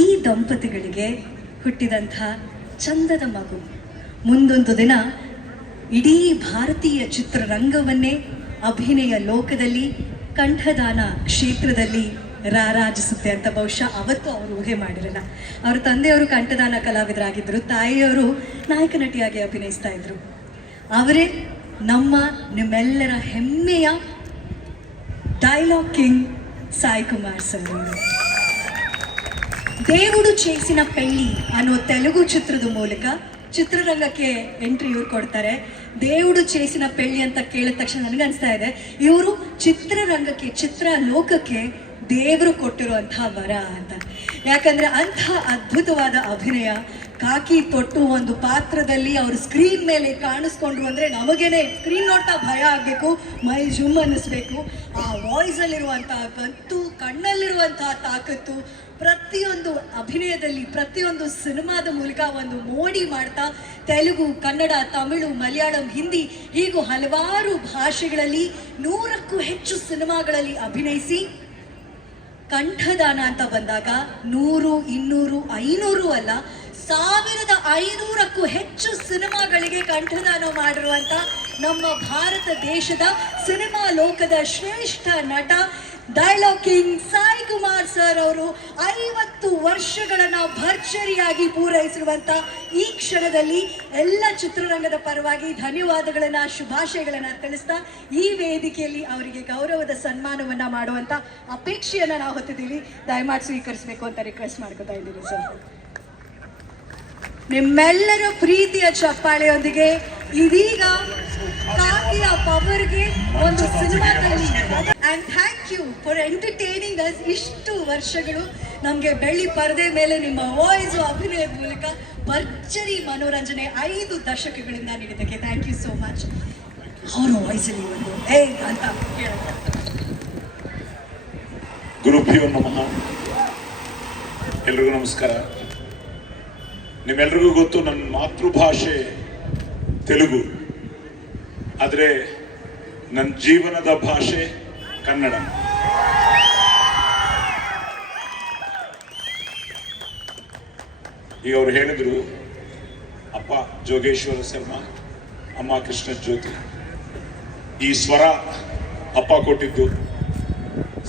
ಈ ದಂಪತಿಗಳಿಗೆ ಹುಟ್ಟಿದಂಥ ಚಂದದ ಮಗು ಮುಂದೊಂದು ದಿನ ಇಡೀ ಭಾರತೀಯ ಚಿತ್ರರಂಗವನ್ನೇ ಅಭಿನಯ ಲೋಕದಲ್ಲಿ, ಕಂಠದಾನ ಕ್ಷೇತ್ರದಲ್ಲಿ ರಾರಾಜಿಸುತ್ತೆ ಅಂತ ಬಹುಶಃ ಅವತ್ತು ಅವರು ಊಹೆ ಮಾಡಿರಲ್ಲ. ಅವರ ತಂದೆಯವರು ಕಂಠದಾನ ಕಲಾವಿದರಾಗಿದ್ದರು, ತಾಯಿಯವರು ನಾಯಕ ನಟಿಯಾಗಿ ಅಭಿನಯಿಸ್ತಾ ಇದ್ರು. ಅವರೇ ನಿಮ್ಮೆಲ್ಲರ ಹೆಮ್ಮೆಯ dialogue king Sai Kumar sir ಅವರು. దేవుడు చేసిన పెళ్ళి ಅನ್ನೋ ತೆಲುಗು ಚಿತ್ರದ ಮೂಲಕ ಚಿತ್ರರಂಗಕ್ಕೆ ಎಂಟ್ರಿ ಇವ್ರು ಕೊಡ್ತಾರೆ. దేవుడు చేసిన పెళ్ళి ಅಂತ ಕೇಳಿದ ತಕ್ಷಣ ನನಗನ್ಸ್ತಾ ಇದೆ ಇವರು ಚಿತ್ರರಂಗಕ್ಕೆ, ಚಿತ್ರ ಲೋಕಕ್ಕೆ ದೇವರು ಕೊಟ್ಟಿರುವಂತಹ ವರ ಅಂತ. ಯಾಕಂದ್ರೆ ಅಂಥ ಅದ್ಭುತವಾದ ಅಭಿನಯ, ಕಾಕಿ ತೊಟ್ಟು ಒಂದು ಪಾತ್ರದಲ್ಲಿ ಅವರು ಸ್ಕ್ರೀನ್ ಮೇಲೆ ಕಾಣಿಸ್ಕೊಂಡ್ರು ಅಂದರೆ ನಮಗೇನೆ ಸ್ಕ್ರೀನ್ ನೋಡ್ತಾ ಭಯ ಆಗಬೇಕು, ಮೈ ಜುಮ್ ಅನ್ನಿಸ್ಬೇಕು. ಆ ವಾಯ್ಸಲ್ಲಿರುವಂತಹ ಗತ್ತು, ಕಣ್ಣಲ್ಲಿರುವಂತಹ ತಾಕತ್ತು, ಪ್ರತಿಯೊಂದು ಅಭಿನಯದಲ್ಲಿ, ಪ್ರತಿಯೊಂದು ಸಿನಿಮಾದ ಮೂಲಕ ಒಂದು ಮೋಡಿ ಮಾಡ್ತಾ ತೆಲುಗು, ಕನ್ನಡ, ತಮಿಳು, ಮಲಯಾಳಂ, ಹಿಂದಿ ಹೀಗೂ ಹಲವಾರು ಭಾಷೆಗಳಲ್ಲಿ 100ಕ್ಕೂ ಹೆಚ್ಚು ಸಿನಿಮಾಗಳಲ್ಲಿ ಅಭಿನಯಿಸಿ ಕಂಠದಾನ ಅಂತ ಬಂದಾಗ 100, 200, 500 ಅಲ್ಲ 1500ಕ್ಕೂ ಹೆಚ್ಚು ಸಿನಿಮಾಗಳಿಗೆ ಕಂಠದಾನ ಮಾಡಿರುವಂತ ನಮ್ಮ ಭಾರತ ದೇಶದ ಸಿನಿಮಾ ಲೋಕದ ಶ್ರೇಷ್ಠ ನಟ, dialogue king Sai Kumar sir ಅವರು 50 ವರ್ಷಗಳನ್ನ ಭರ್ಜರಿಯಾಗಿ ಪೂರೈಸಿರುವಂತ ಈ ಕ್ಷಣದಲ್ಲಿ ಎಲ್ಲ ಚಿತ್ರರಂಗದ ಪರವಾಗಿ ಧನ್ಯವಾದಗಳನ್ನ, ಶುಭಾಶಯಗಳನ್ನ ತಿಳಿಸ್ತಾ ಈ ವೇದಿಕೆಯಲ್ಲಿ ಅವರಿಗೆ ಗೌರವದ ಸನ್ಮಾನವನ್ನ ಮಾಡುವಂತ ಅಪೇಕ್ಷೆಯನ್ನ ನಾವು ಹೊತ್ತಿದ್ದೀವಿ. ದಯಮಾಡಿ ಸ್ವೀಕರಿಸಬೇಕು ಅಂತ ರಿಕ್ವೆಸ್ಟ್ ಮಾಡ್ಕೊತಾ ಇದ್ದೀನಿ ಸರ್. ನಿಮ್ಮೆಲ್ಲರ ಪ್ರೀತಿಯ ಚಪ್ಪಾಳೆಯೊಂದಿಗೆ ಇದೀಗ ಕಾಕಿಯ ಪವರ್ಗೆ ಒಂದು ಸಿನಿಮಾದಲ್ಲಿ and thank you for entertaining us. ಇಷ್ಟು ವರ್ಷಗಳು ನಮಗೆ ಬೆಳ್ಳಿ ಪರದೆ ಮೇಲೆ ನಿಮ್ಮ ವಾಯ್ಸ್, ಅಭಿನಯದ ಮೂಲಕ ಭರ್ಜರಿ ಮನೋರಂಜನೆ 5 ದಶಕಗಳಿಂದ ನೀಡಿದ್ದಕ್ಕೆ ಥ್ಯಾಂಕ್ ಯು ಸೋ ಮಚ್. ಅವರ ವಾಯ್ಸಲ್ಲಿ ಒಂದು ಅಂತ ಕೇಳೋಣ. ಗುರುಭ್ಯೋ ನಮಃ. ಎಲ್ರಿಗೂ ನಮಸ್ಕಾರ. ನಿಮ್ಮೆಲ್ರಿಗೂ ಗೊತ್ತು ನನ್ನ ಮಾತೃಭಾಷೆ ತೆಲುಗು, ಆದರೆ ನನ್ನ ಜೀವನದ ಭಾಷೆ ಕನ್ನಡ. ಈಗ ಅವರು ಹೇಳಿದ್ರು, ಅಪ್ಪ ಜೋಗೇಶ್ವರ ಶರ್ಮಾ, ಅಮ್ಮ ಕೃಷ್ಣ ಜ್ಯೋತಿ. ಈ ಸ್ವರ ಅಪ್ಪ ಕೊಟ್ಟಿದ್ದು,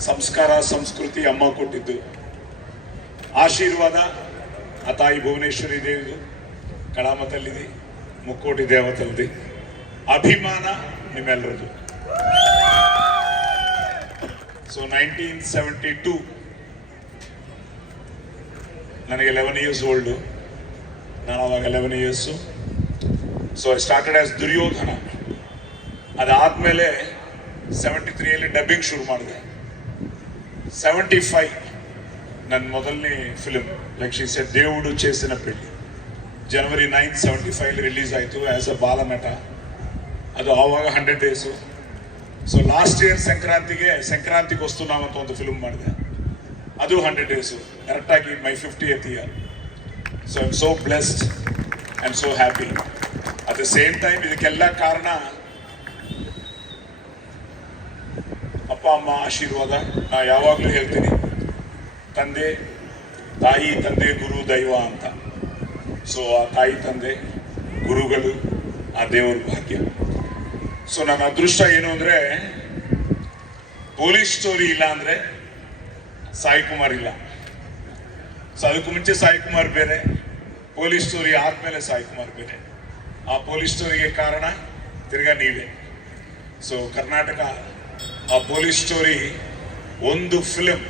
ಸಂಸ್ಕಾರ ಸಂಸ್ಕೃತಿ ಅಮ್ಮ ಕೊಟ್ಟಿದ್ದು, ಆಶೀರ್ವಾದ ಆ ತಾಯಿ ಭುವನೇಶ್ವರಿ ದೇವಿದು, ಕಳಾಮತಲ್ಲಿದೆ, ಮುಕ್ಕೋಟಿ ದೇವತಲ್ಲಿದೆ, ಅಭಿಮಾನ ನಿಮ್ಮೆಲ್ಲರದು. ಸೊ 1972 ನನಗೆ 11 ಇಯರ್ಸ್ ಓಲ್ಡು, ನಾನು ಅವಾಗ 11 years. So I started as Duryodhana. ಅದಾದಮೇಲೆ 73ಯಲ್ಲಿ ಡಬ್ಬಿಂಗ್ ಶುರು ಮಾಡಿದೆ. 75 ನನ್ನ ಮೊದಲನೇ ಫಿಲ್ಮ್ ಲೈಕ್ ಶಿ ಸೆಡ್ దేవుడు చేసిన పెళ్లి January 9, 75 ರಿಲೀಸ್ ಆಯಿತು ಆ್ಯಸ್ ಅ ಬಾಲನಟ. ಅದು ಆವಾಗ 100 ಡೇಸು. ಸೊ ಲಾಸ್ಟ್ ಇಯರ್ ಸಂಕ್ರಾಂತಿಗೆ ವಸ್ತುನಾಮ ಅಂತ ಒಂದು ಫಿಲ್ಮ್ ಮಾಡಿದೆ, ಅದು 100 ಡೇಸು, ಕರೆಕ್ಟಾಗಿ ಮೈ 50th year. So I am so blessed, I am so happy. At the same time ಇದಕ್ಕೆಲ್ಲ ಕಾರಣ ಅಪ್ಪ ಅಮ್ಮ ಆಶೀರ್ವಾದ. ನಾ ಯಾವಾಗಲೂ ಹೇಳ್ತೀನಿ, ತಂದೆ ತಾಯಿ ತಂದೆ ಗುರು ದೈವ ಅಂತ. ಸೊ ಆ ತಾಯಿ ತಂದೆ ಗುರುಗಳು ಆ ದೇವರ ಭಾಗ್ಯ. ಸೊ ನನ್ನ ಅದೃಷ್ಟ ಏನು ಅಂದ್ರೆ ಪೊಲೀಸ್ ಸ್ಟೋರಿ ಇಲ್ಲ ಅಂದ್ರೆ ಸಾಯಿ ಕುಮಾರ್ ಇಲ್ಲ. ಸೊ ಅದಕ್ಕೂ ಮುಂಚೆ ಸಾಯಿ ಕುಮಾರ್ ಬೇರೆ, ಪೊಲೀಸ್ ಸ್ಟೋರಿ ಆದ್ಮೇಲೆ ಸಾಯಿ ಕುಮಾರ್ ಬೇರೆ. ಆ ಪೊಲೀಸ್ ಸ್ಟೋರಿಗೆ ಕಾರಣ ತಿರ್ಗಾ ನೀವೇ. ಸೊ ಕರ್ನಾಟಕ ಆ ಪೊಲೀಸ್ ಸ್ಟೋರಿ ಒಂದು film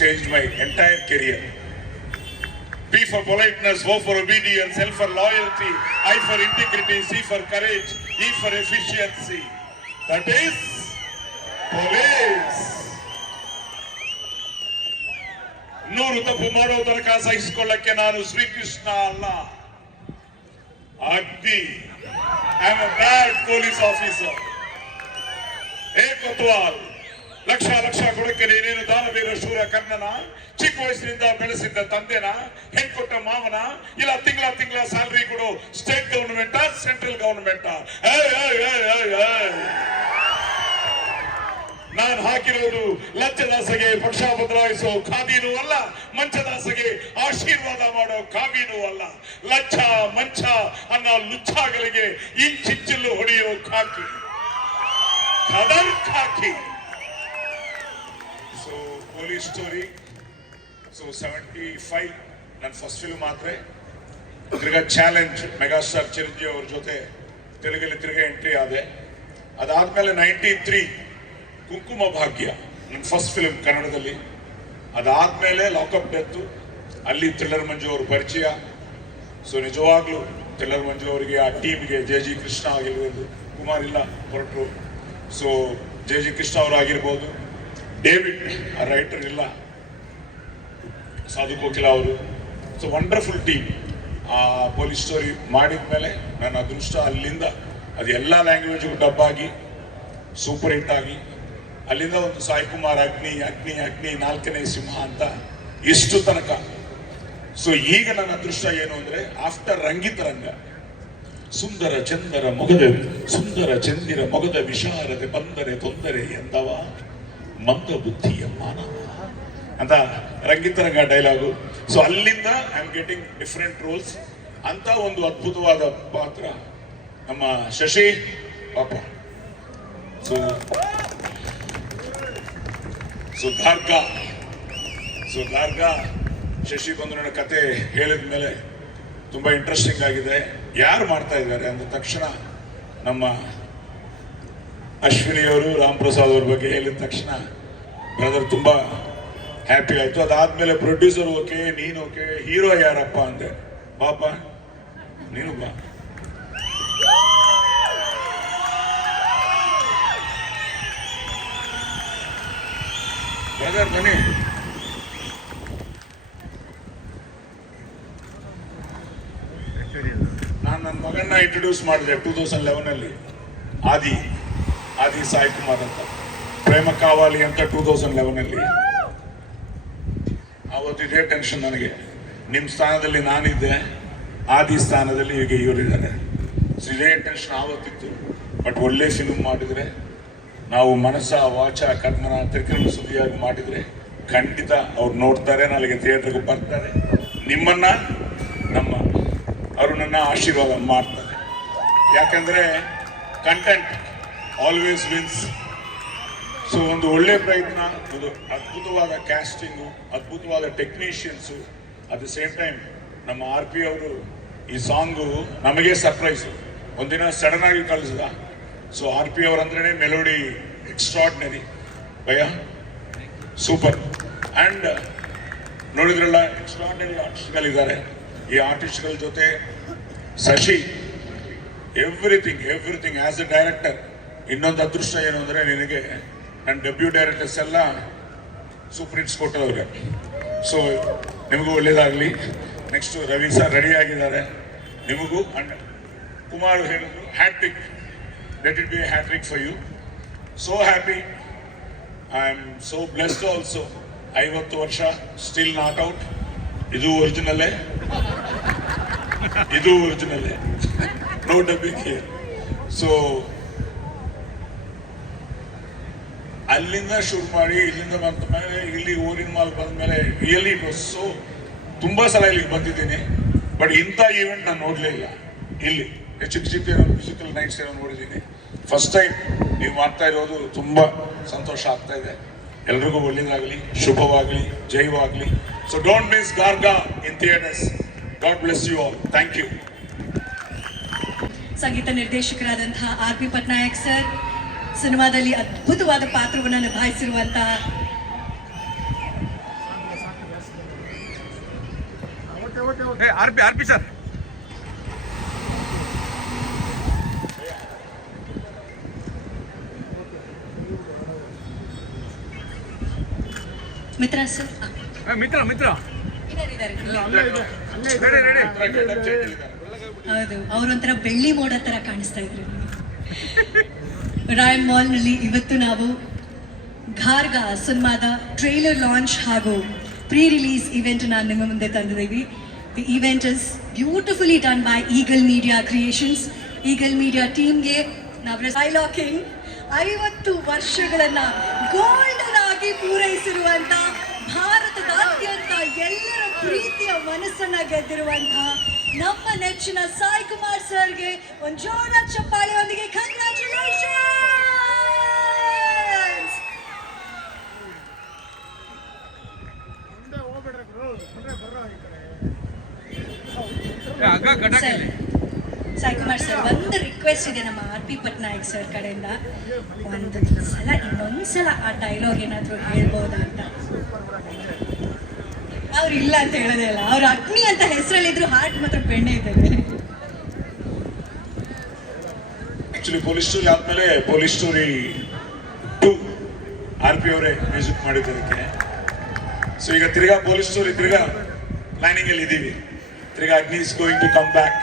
change my entire career. P for politeness, O for obedience, L for loyalty, I for integrity, C for courage, E for efficiency. That is police. 100 ತಪ್ಪು ಮಾಡೋ ತನಕ ಸಹಿಸಿಕೊಳ್ಳಕ್ಕೆ ನಾನು ಶ್ರೀಕೃಷ್ಣ ಅಲ್ಲ, Agni. I am a bad police officer. ಏಕತ್ವಾಲ್ ಲಕ್ಷ ಲಕ್ಷ ಕೊಡಕ್ಕೆ ನೀನೇನು ದಾನವೀರ ಶೂರ ಕರ್ಣನ, ಚಿಕ್ಕ ವಯಸ್ಸಿನಿಂದ ಬೆಳೆಸಿದ್ದ ತಂದೆನ, ಹೆಣ್ಕೊಟ್ಟ ಮಾವನ, ಇಲ್ಲ ತಿಂಗಳ ಸ್ಯಾಲರಿ ಕೊಡು ಸ್ಟೇಟ್ ಗವರ್ನಮೆಂಟ್ ಸೆಂಟ್ರಲ್ ಗವರ್ನಮೆಂಟ್. ನಾನು ಹಾಕಿರೋದು ಲಂಚದಾಸೆಗೆ ಪಕ್ಷ ಬದಲಾಯಿಸೋ ಖಾದಿನೂ ಅಲ್ಲ, ಮಂಚದಾಸೆಗೆ ಆಶೀರ್ವಾದ ಮಾಡೋ ಕಾವಿನೂ ಅಲ್ಲ. ಲಂಚ ಮಂಚ ಅನ್ನೋ ಲುಚ್ಚಾಗಳಿಗೆ ಇಂಚಿಂಚಲು ಹೊಡೆಯೋ ಖಾಕಿ, ಖದರ್ ಖಾಕಿ. So police story. ಸೊ 75 ನನ್ನ ಫಸ್ಟ್ ಫಿಲ್ಮ್ ಆದ್ರೆ ತಿರ್ಗಾ ಚಾಲೆಂಜ್ ಮೆಗಾಸ್ಟಾರ್ ಚಿರಂಜೀವಿ ಅವ್ರ ಜೊತೆ ತೆಲುಗಲ್ಲಿ ತಿರ್ಗಾ ಎಂಟ್ರಿ ಆದೆ. ಅದಾದ್ಮೇಲೆ 93 ಕುಂಕುಮ ಭಾಗ್ಯ ನನ್ನ ಫಸ್ಟ್ ಫಿಲ್ಮ್ ಕನ್ನಡದಲ್ಲಿ. ಅದಾದ್ಮೇಲೆ ಲಾಕಪ್ ಡೆತ್, ಅಲ್ಲಿ ಥ್ರಿಲ್ಲರ್ ಮಂಜು ಅವ್ರ ಪರಿಚಯ. ಸೊ ನಿಜವಾಗ್ಲೂ ಥ್ರಿಲ್ಲರ್ ಮಂಜು ಅವರಿಗೆ, ಆ ಟೀಮ್ಗೆ, ಜೆ ಕೃಷ್ಣ ಆಗಿರ್ಬೋದು, ಕುಮಾರ್ ಇಲ್ಲ ಹೊರಟರು. ಸೊ ಜೆ ಕೃಷ್ಣ ಅವರು ಆಗಿರ್ಬೋದು, ಡೇವಿಡ್ ಆ ರೈಟರ್ ಇಲ್ಲ, ಸಾಧು ಕೋಕಿಲ ಅವರು. So wonderful team. ಆ ಪೊಲೀಸ್ ಸ್ಟೋರಿ ಮಾಡಿದ್ಮೇಲೆ ನನ್ನ ಅದೃಷ್ಟ ಅಲ್ಲಿಂದ ಅದು ಎಲ್ಲ ಲ್ಯಾಂಗ್ವೇಜ್ಗೂ ಡಬ್ ಆಗಿ ಸೂಪರ್ ಹಿಟ್ ಆಗಿ, ಅಲ್ಲಿಂದ ಒಂದು ಸಾಯಿ ಕುಮಾರ್ ಅಗ್ನಿ ಅಗ್ನಿ ಅಗ್ನಿ 4ನೇ ಸಿಂಹ ಅಂತ ಇಷ್ಟು ತನಕ. ಸೊ ಈಗ ನನ್ನ ಅದೃಷ್ಟ ಏನು ಅಂದ್ರೆ ಆಫ್ಟರ್ ರಂಗಿತರಂಗ, ಸುಂದರ ಚಂದರ ಮೊಗದ ಸುಂದರ ಚಂದಿರ ಮೊಗದ ವಿಶಾರದೆ ಬಂದರೆ ತೊಂದರೆ ಎಂದವ ಮಂದ ಬುದ್ಧಿಯ ಮಾನವ ಅಂತ ರಂಗಿತರಂಗ ಡೈಲಾಗು. ಸೊ ಅಲ್ಲಿಂದ I am getting different roles ಅಂತ ಒಂದು ಅದ್ಭುತವಾದ ಪಾತ್ರ ನಮ್ಮ ಶಶಿ ಪಾಪ. ಸೊ ಗಾರ್ಗ ಶಶಿ ಬಂದು ನನ್ನ ಕತೆ ಹೇಳಿದ ಮೇಲೆ ತುಂಬಾ ಇಂಟ್ರೆಸ್ಟಿಂಗ್ ಆಗಿದೆ. ಯಾರು ಮಾಡ್ತಾ ಇದ್ದಾರೆ ಅಂದ ತಕ್ಷಣ ನಮ್ಮ ಅಶ್ವಿನಿಯವರು ರಾಮ್ ಪ್ರಸಾದ್ ಅವ್ರ ಬಗ್ಗೆ ಹೇಳಿದ ತಕ್ಷಣ ಬ್ರದರ್ ತುಂಬಾ ಹ್ಯಾಪಿ ಆಯ್ತು. ಅದಾದ್ಮೇಲೆ ಪ್ರೊಡ್ಯೂಸರ್ ಓಕೆ, ನೀನು ಓಕೆ, ಹೀರೋ ಯಾರಪ್ಪ ಅಂದೆ. ಪಾಪ ನೀನು ಬಾ. ಬ್ರದರ್ ಬನ್ನಿ. ನಾನು ನನ್ನ ಮಗನ್ನ ಇಂಟ್ರೊಡ್ಯೂಸ್ ಮಾಡಿದೆ 2011 ಆದಿ ಸಾಯಿ ಕುಮಾರ್ ಅಂತ. ಪ್ರೇಮ ಕಾವಾಲಿ ಅಂತ 2011 ಅವತ್ತು ಇದೇ ಟೆನ್ಷನ್ ನನಗೆ. ನಿಮ್ಮ ಸ್ಥಾನದಲ್ಲಿ ನಾನಿದ್ದೆ, ಆದಿ ಸ್ಥಾನದಲ್ಲಿ ಈಗ ಇವರಿದ್ದಾರೆ. ಇದೇ ಟೆನ್ಷನ್ ಆವತ್ತಿತ್ತು. ಬಟ್ ಒಳ್ಳೆ ಫಿಲ್ಮ್ ಮಾಡಿದ್ರೆ, ನಾವು ಮನಸ್ಸ ವಾಚ ಕರ್ಮನ ತ್ರಿಕರಣ ಸುದ್ದಿಯಾಗಿ ಮಾಡಿದ್ರೆ ಖಂಡಿತ ಅವ್ರು ನೋಡ್ತಾರೆ, ನಾಳೆಗೆ ಥಿಯೇಟರ್ಗೆ ಬರ್ತಾರೆ, ನಿಮ್ಮನ್ನ ನಮ್ಮ ಅರುಣನ್ನ ಆಶೀರ್ವಾದ ಮಾಡ್ತಾರೆ. ಯಾಕಂದ್ರೆ ಕಂಟೆಂಟ್ ಆಲ್ವೇಸ್ ವಿನ್ಸ್. ಸೊ ಒಂದು ಒಳ್ಳೆ ಪ್ರಯತ್ನ, ಇದು ಅದ್ಭುತವಾದ ಕ್ಯಾಸ್ಟಿಂಗು, ಅದ್ಭುತವಾದ technicians. At the same time ನಮ್ಮ RP ಅವರು ಈ ಸಾಂಗು ನಮಗೆ ಸರ್ಪ್ರೈಸು. ಒಂದಿನ ಸಡನ್ ಆಗಿ ಕಳಿಸಿದ. ಸೊ RP ಅವರಂದ್ರೆ ಮೆಲೋಡಿ ಎಕ್ಸ್ಟ್ರಾರ್ಡಿನರಿ ಭಯ, ಸೂಪರ್. ಆ್ಯಂಡ್ ನೋಡಿದ್ರಲ್ಲ, ಎಕ್ಸ್ಟ್ರಾರ್ಡಿನರಿ ಆರ್ಟಿಸ್ಟ್ಗಳಿದ್ದಾರೆ. ಈ ಆರ್ಟಿಸ್ಟ್ಗಳ ಜೊತೆ Shashi everything as A director. ಇನ್ನೊಂದು ಅದೃಷ್ಟ ಏನು ಅಂದರೆ, ನಿನಗೆ ನನ್ನ ಡೆಬ್ಯೂ ಡೈರೆಕ್ಟರ್ಸ್ ಎಲ್ಲ ಸೂಪರ್ ಹಿಟ್ಸ್ ಕೊಟ್ಟವ್ರೆ. ಸೊ ನಿಮಗೂ ಒಳ್ಳೇದಾಗಲಿ. ನೆಕ್ಸ್ಟ್ ರವಿ ಸರ್ ರೆಡಿ ಆಗಿದ್ದಾರೆ, ನಿಮಗೂ. ಅಂಡ್ ಕುಮಾರ್ ಹೇಳಿದ್ರು hattrick, let it be a hattrick for you. So happy, I am so blessed also. 50 ವರ್ಷ ಸ್ಟಿಲ್ ನಾಟ್ ಔಟ್. ಇದು ಒರಿಜಿನಲ್ಲೇ ನೋ ಡಬ್ಬಿಂಗ್ ಹಿಯರ್. ಸೊ ಅಲ್ಲಿಂದ ಶುರು ಮಾಡಿ ಇಲ್ಲಿಂದ ಬಂದ ಮೇಲೆ ಇಲ್ಲಿ ಊರಿನ ಮಾಲ್ ಬಂದ ಮೇಲೆ ರಿಯಲಿ ಇಟ್ ವಾಸ್ ಸೋ ತುಂಬಾ ಸಲ ಇಲ್ಲಿಗೆ ಬಂದಿದ್ದೀನಿ, ಬಟ್ ಇಂಥ ಈವೆಂಟ್ ನಾನು ನೋಡಲೇ ಇಲ್ಲ. ಇಲ್ಲಿ HXGP ಮ್ಯೂಸಿಕಲ್ ನೈಟ್ಸ್ ಏನೋ ನೋಡಿದ್ದೀನಿ. ಫಸ್ಟ್ ಟೈಮ್ ನೀವು ಮಾಡ್ತಾ ಇರೋದು ತುಂಬಾ ಸಂತೋಷ ಆಗ್ತಾ ಇದೆ. ಎಲ್ರಿಗೂ ಒಳ್ಳೇದಾಗಲಿ, ಶುಭವಾಗಲಿ, ಜೈವಾಗಲಿ. So don't miss Garga in theatres. God bless you all. Thank you. ಸಂಗೀತ ನಿರ್ದೇಶಕರಾದಂತಹ RP ಪಟ್ನಾಯಕ್ ಸರ್, ಸಿನಿಮಾದಲ್ಲಿ ಅದ್ಭುತವಾದ ಪಾತ್ರವನ್ನು ನಿಭಾಯಿಸಿರುವಂತಹ RP sir. Mitra sir Mitra ಇದ್ದಾರೆ. ರೆಡಿ. ಹೌದು, ಅವರೊಂಥರ ಬೆಳ್ಳಿ ಮೋಡ ತರ ಕಾಣಿಸ್ತಾ ಇದ್ರು. ರಾಯಲ್ ಮಾಲ್ನಲ್ಲಿ ಇವತ್ತು ನಾವು ಗಾರ್ಗಾ ಸಿನಿಮಾದ ಟ್ರೈಲರ್ ಲಾಂಚ್ ಹಾಗೂ ಪ್ರೀ ರಿಲೀಸ್ ಇವೆಂಟ್ ನಾನು ನಿಮ್ಮ ಮುಂದೆ ತಂದಿದ್ದೀವಿ. The event is beautifully done by Eagle Media Creations. Eagle Media ಟೀಮ್ಗೆ ನಾವು ಡೈಲಾಕಿಂಗ್ 50 ವರ್ಷಗಳನ್ನ ಗೋಲ್ಡನ್ ಆಗಿ ಪೂರೈಸಿರುವಂತ, ಭಾರತದಾದ್ಯಂತ ಎಲ್ಲರ ಪ್ರೀತಿಯ ಮನಸ್ಸನ್ನ ಗೆದ್ದಿರುವಂತಹ ನಮ್ಮ ನೆಚ್ಚಿನ ಸಾಯಿ ಕುಮಾರ್ ಸರ್ಗೆ ಒಂದು ಜೋರಾದ ಚಪ್ಪಾಳೆಯೊಂದಿಗೆ ಕಂಗ್ರಾಚುಲೇಷನ್ಸ್. ಸಾಯಿ ಕುಮಾರ್ ಸರ್, ಒಂದು ರಿಕ್ವೆಸ್ಟ್ ಇದೆ ನಮ್ಮ RP ಪಟ್ನಾಯಕ್ ಸರ್ ಕಡೆಯಿಂದ. ಇನ್ನೊಂದ್ಸಲ ಆ ಡೈಲಾಗ್ ಏನಾದ್ರು ಹೇಳ್ಬೋದಾ ಅಂತ. ಅವ್ರು ಇಲ್ಲ ಅಂತ ಹೇಳೋದೇ ಇಲ್ಲ, ಅವ್ರು ಅಗ್ನಿ ಅಂತ ಹೆಸರಲ್ಲಿದ್ರು, ಹಾರ್ಟ್ ಮಾತ್ರ ಬೆಣ್ಣೆ ಇದ್ದಾರೆ. ಆಕ್ಚುಲಿ ಪೊಲೀಸ್ ಸ್ಟೋರಿ ಆದ್ಮೇಲೆ ಪೊಲೀಸ್ ಸ್ಟೋರಿ 2 RP ಅವರೇ ಮ್ಯೂಸಿಕ್ ಮಾಡಿದ್ದಕ್ಕೆ. ಸೊ ಈಗ ತಿರ್ಗಾ ಪೊಲೀಸ್ ಸ್ಟೋರಿ ತಿರ್ಗಾ ಪ್ಲಾನಿಂಗ್ ಅಲ್ಲಿ ಇದೀವಿ. ತಿರ್ಗಾ Agni is going to come back.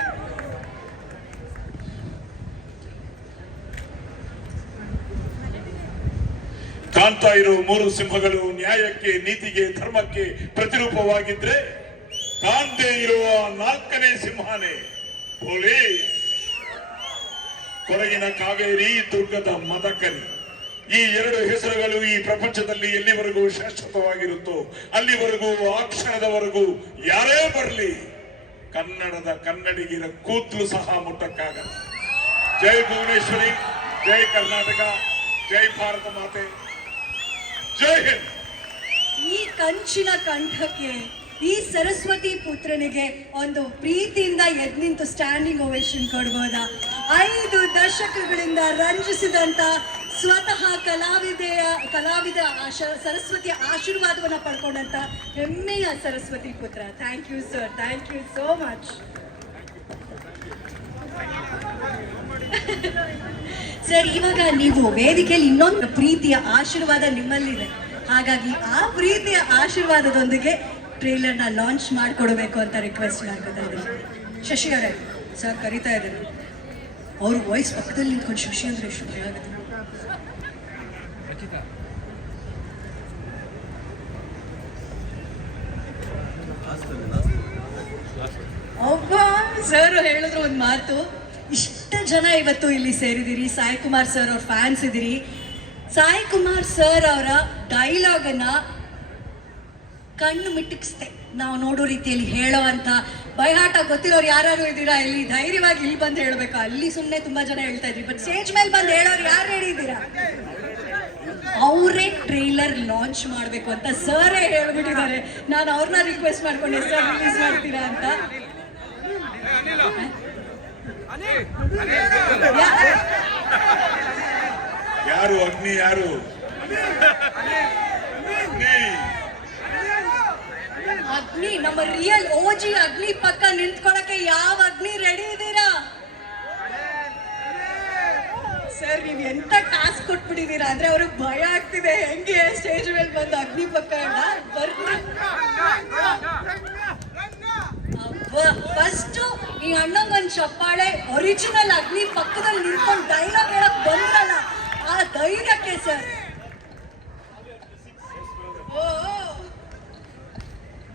ಕಾಣ್ತಾ ಇರೋ 3 ಸಿಂಹಗಳು ನ್ಯಾಯಕ್ಕೆ, ನೀತಿಗೆ, ಧರ್ಮಕ್ಕೆ ಪ್ರತಿರೂಪವಾಗಿದ್ರೆ, ಕಾಣದೇ ಇರುವ 4ನೇ ಸಿಂಹನೇ ಪೊಲೀಸ್. ಕೊಡಗಿನ ಕಾವೇರಿ, ದುರ್ಗದ ಮದಕರಿ, ಈ 2 ಹೆಸರುಗಳು ಈ ಪ್ರಪಂಚದಲ್ಲಿ ಎಲ್ಲಿವರೆಗೂ ಶಾಶ್ವತವಾಗಿರುತ್ತೋ ಅಲ್ಲಿವರೆಗೂ, ಆ ಕ್ಷಣದವರೆಗೂ ಯಾರೇ ಬರಲಿ ಕನ್ನಡದ ಕನ್ನಡಿಗರ ಕೂದಲು ಸಹ ಮುಟ್ಟಕ್ಕಾಗಲ್ಲ. ಜೈ ಭುವನೇಶ್ವರಿ, ಜೈ ಕರ್ನಾಟಕ, ಜೈ ಭಾರತ ಮಾತೆ, ಜೈ ಹಿಂದ್. ಈ ಕಂಚಿನ ಕಂಠಕ್ಕೆ, ಈ ಸರಸ್ವತಿ ಪುತ್ರನಿಗೆ ಒಂದು ಪ್ರೀತಿಯಿಂದ ಎದ್ದು ನಿಂತು ಸ್ಟ್ಯಾಂಡಿಂಗ್ ಓವೇಷನ್ ಕೊಡ್ಬೋದಾ? 5 ದಶಕಗಳಿಂದ ರಂಜಿಸಿದಂತ ಸ್ವತಃ ಕಲಾವಿದ ಸರಸ್ವತಿಯ ಆಶೀರ್ವಾದವನ್ನ ಪಡ್ಕೊಂಡಂತ ಹೆಮ್ಮೆಯ ಸರಸ್ವತಿ ಪುತ್ರ. Thank you sir, thank you so much. Sir, ಇವಾಗ ನೀವು ವೇದಿಕೆಯಲ್ಲಿ ಇನ್ನೊಂದು ಪ್ರೀತಿಯ ಆಶೀರ್ವಾದ ನಿಮ್ಮಲ್ಲಿದೆ. ಹಾಗಾಗಿ ಆ ಪ್ರೀತಿಯ ಆಶೀರ್ವಾದದೊಂದಿಗೆ ಟ್ರೇಲರ್ನ ಲಾಂಚ್ ಮಾಡಿಕೊಡ್ಬೇಕು ಅಂತ ರಿಕ್ವೆಸ್ಟ್ ಮಾಡ್ಕೊತಾ ಇದ್ದೀನಿ. ಶಶಿ ಅವರೇ, ಸರ್ ಕರಿತಾ ಇದ್ದಾರೆ. ಅವ್ರ ವಾಯ್ಸ್ ಪಕ್ಕದಲ್ಲಿ ನಿಂತ್ಕೊಂಡು ಶಶಿ ಅಂದ್ರೆ ಎಷ್ಟು ಭಯ ಆಗುತ್ತೆ. ಒಬ್ಬ ಸರ್ ಹೇಳಿದ್ರು ಒಂದು ಮಾತು, ಇಷ್ಟ ಜನ ಇವತ್ತು ಇಲ್ಲಿ ಸೇರಿದಿರಿ, ಸಾಯಿ ಕುಮಾರ್ ಸರ್ ಅವ್ರ ಫ್ಯಾನ್ಸ್ ಇದ್ದೀರಿ. ಸಾಯಿ ಕುಮಾರ್ ಸರ್ ಅವರ ಡೈಲಾಗ್ ಅನ್ನ ಕಣ್ಣು ಮಿಟ್ಟಿಕ್ಸ್ತೆ ನಾವು ನೋಡೋ ರೀತಿಯಲ್ಲಿ ಹೇಳೋ ಅಂತ ಬೈಹಾಟ ಗೊತ್ತಿರೋರು ಯಾರು ಇದ್ದೀರಾ ಇಲ್ಲಿ? ಧೈರ್ಯವಾಗಿ ಇಲ್ಲಿ ಬಂದು ಹೇಳ್ಬೇಕು. ಅಲ್ಲಿ ಸುಮ್ಮನೆ ತುಂಬಾ ಜನ ಹೇಳ್ತಾ ಇದ್ರಿ, ಬಟ್ ಸ್ಟೇಜ್ ಮೇಲೆ ಬಂದು ಹೇಳೋರು ಯಾರು ಹೇಳಿದ್ದೀರಾ? ಅವರೇ ಟ್ರೇಲರ್ ಲಾಂಚ್ ಮಾಡಬೇಕು ಅಂತ ಸರೇ ಹೇಳ್ಬಿಟ್ಟಿದ್ದಾರೆ. ನಾನು ಅವ್ರನ್ನ ರಿಕ್ವೆಸ್ಟ್ ಮಾಡ್ಕೊಂಡೆ, ಸರ್ ರಿಲೀಸ್ ಮಾಡ್ತೀರಾ ಅಂತ. ಯಾರು ಅಗ್ನಿ? ಯಾರು ಅಗ್ನಿ? ನಮ್ಮ ರಿಯಲ್ OG ಅಗ್ನಿ ಪಕ್ಕ ನಿಂತ್ಕೊಳಕ್ಕೆ ಯಾವ ಅಗ್ನಿ ರೆಡಿ ಇದ್ದೀರಾ? ಸರ್, ನೀವು ಎಂತ ಟಾಸ್ಕ್ ಕೊಟ್ಬಿಟ್ಟಿದ್ದೀರಾ ಅಂದ್ರೆ ಅವ್ರಿಗೆ ಭಯ ಆಗ್ತಿದೆ. ಹೆಂಗೆ ಸ್ಟೇಜ್ ಮೇಲೆ ಬಂದು ಅಗ್ನಿ ಪಕ್ಕ ಫಸ್ಟ್ ಈ ಅಣ್ಣಂಗೊಂದು ಚಪ್ಪಾಳೆ. ಒರಿಜಿನಲ್ ಅಗ್ನಿ ಪಕ್ಕದಲ್ಲಿ ನಿಂತ್ಕೊಂಡು ಡೈಲಾಗ್ ಹೇಳಕ್ ಬಂದ್ರಲ್ಲ, ಆ ಧೈರ್ಯಕ್ಕೆ ಸರ್.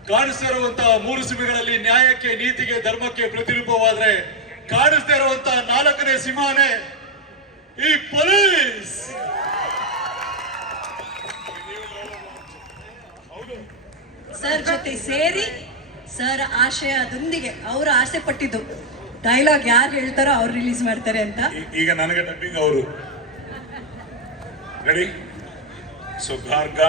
ಕಾಣಿಸ್ತಾ ಇರುವಂತಹ 3 ಸಿಂಹಗಳಲ್ಲಿ ನ್ಯಾಯಕ್ಕೆ, ನೀತಿಗೆ, ಧರ್ಮಕ್ಕೆ ಪ್ರತಿರೂಪವಾದ್ರೆ, ಕಾಣಿಸ್ತಾ ಇರುವಂತಹ 4ನೇ ಸಿಂಹನೇ ಈ ಪೊಲೀಸ್. ಸರ್ ಜೊತೆ ಸೇರಿ ಸರ್ ಆಶಯದೊಂದಿಗೆ ಅವರು ಆಸೆ ಪಟ್ಟಿದ್ದು ಡೈಲಾಗ್ ಯಾರು ಹೇಳ್ತಾರೋ ಅವ್ರು ರಿಲೀಸ್ ಮಾಡ್ತಾರೆ ಅಂತ. ಈಗ ನನಗೆ ಡಬ್ಬಿಂಗ್ ಅವರು ready. So Garga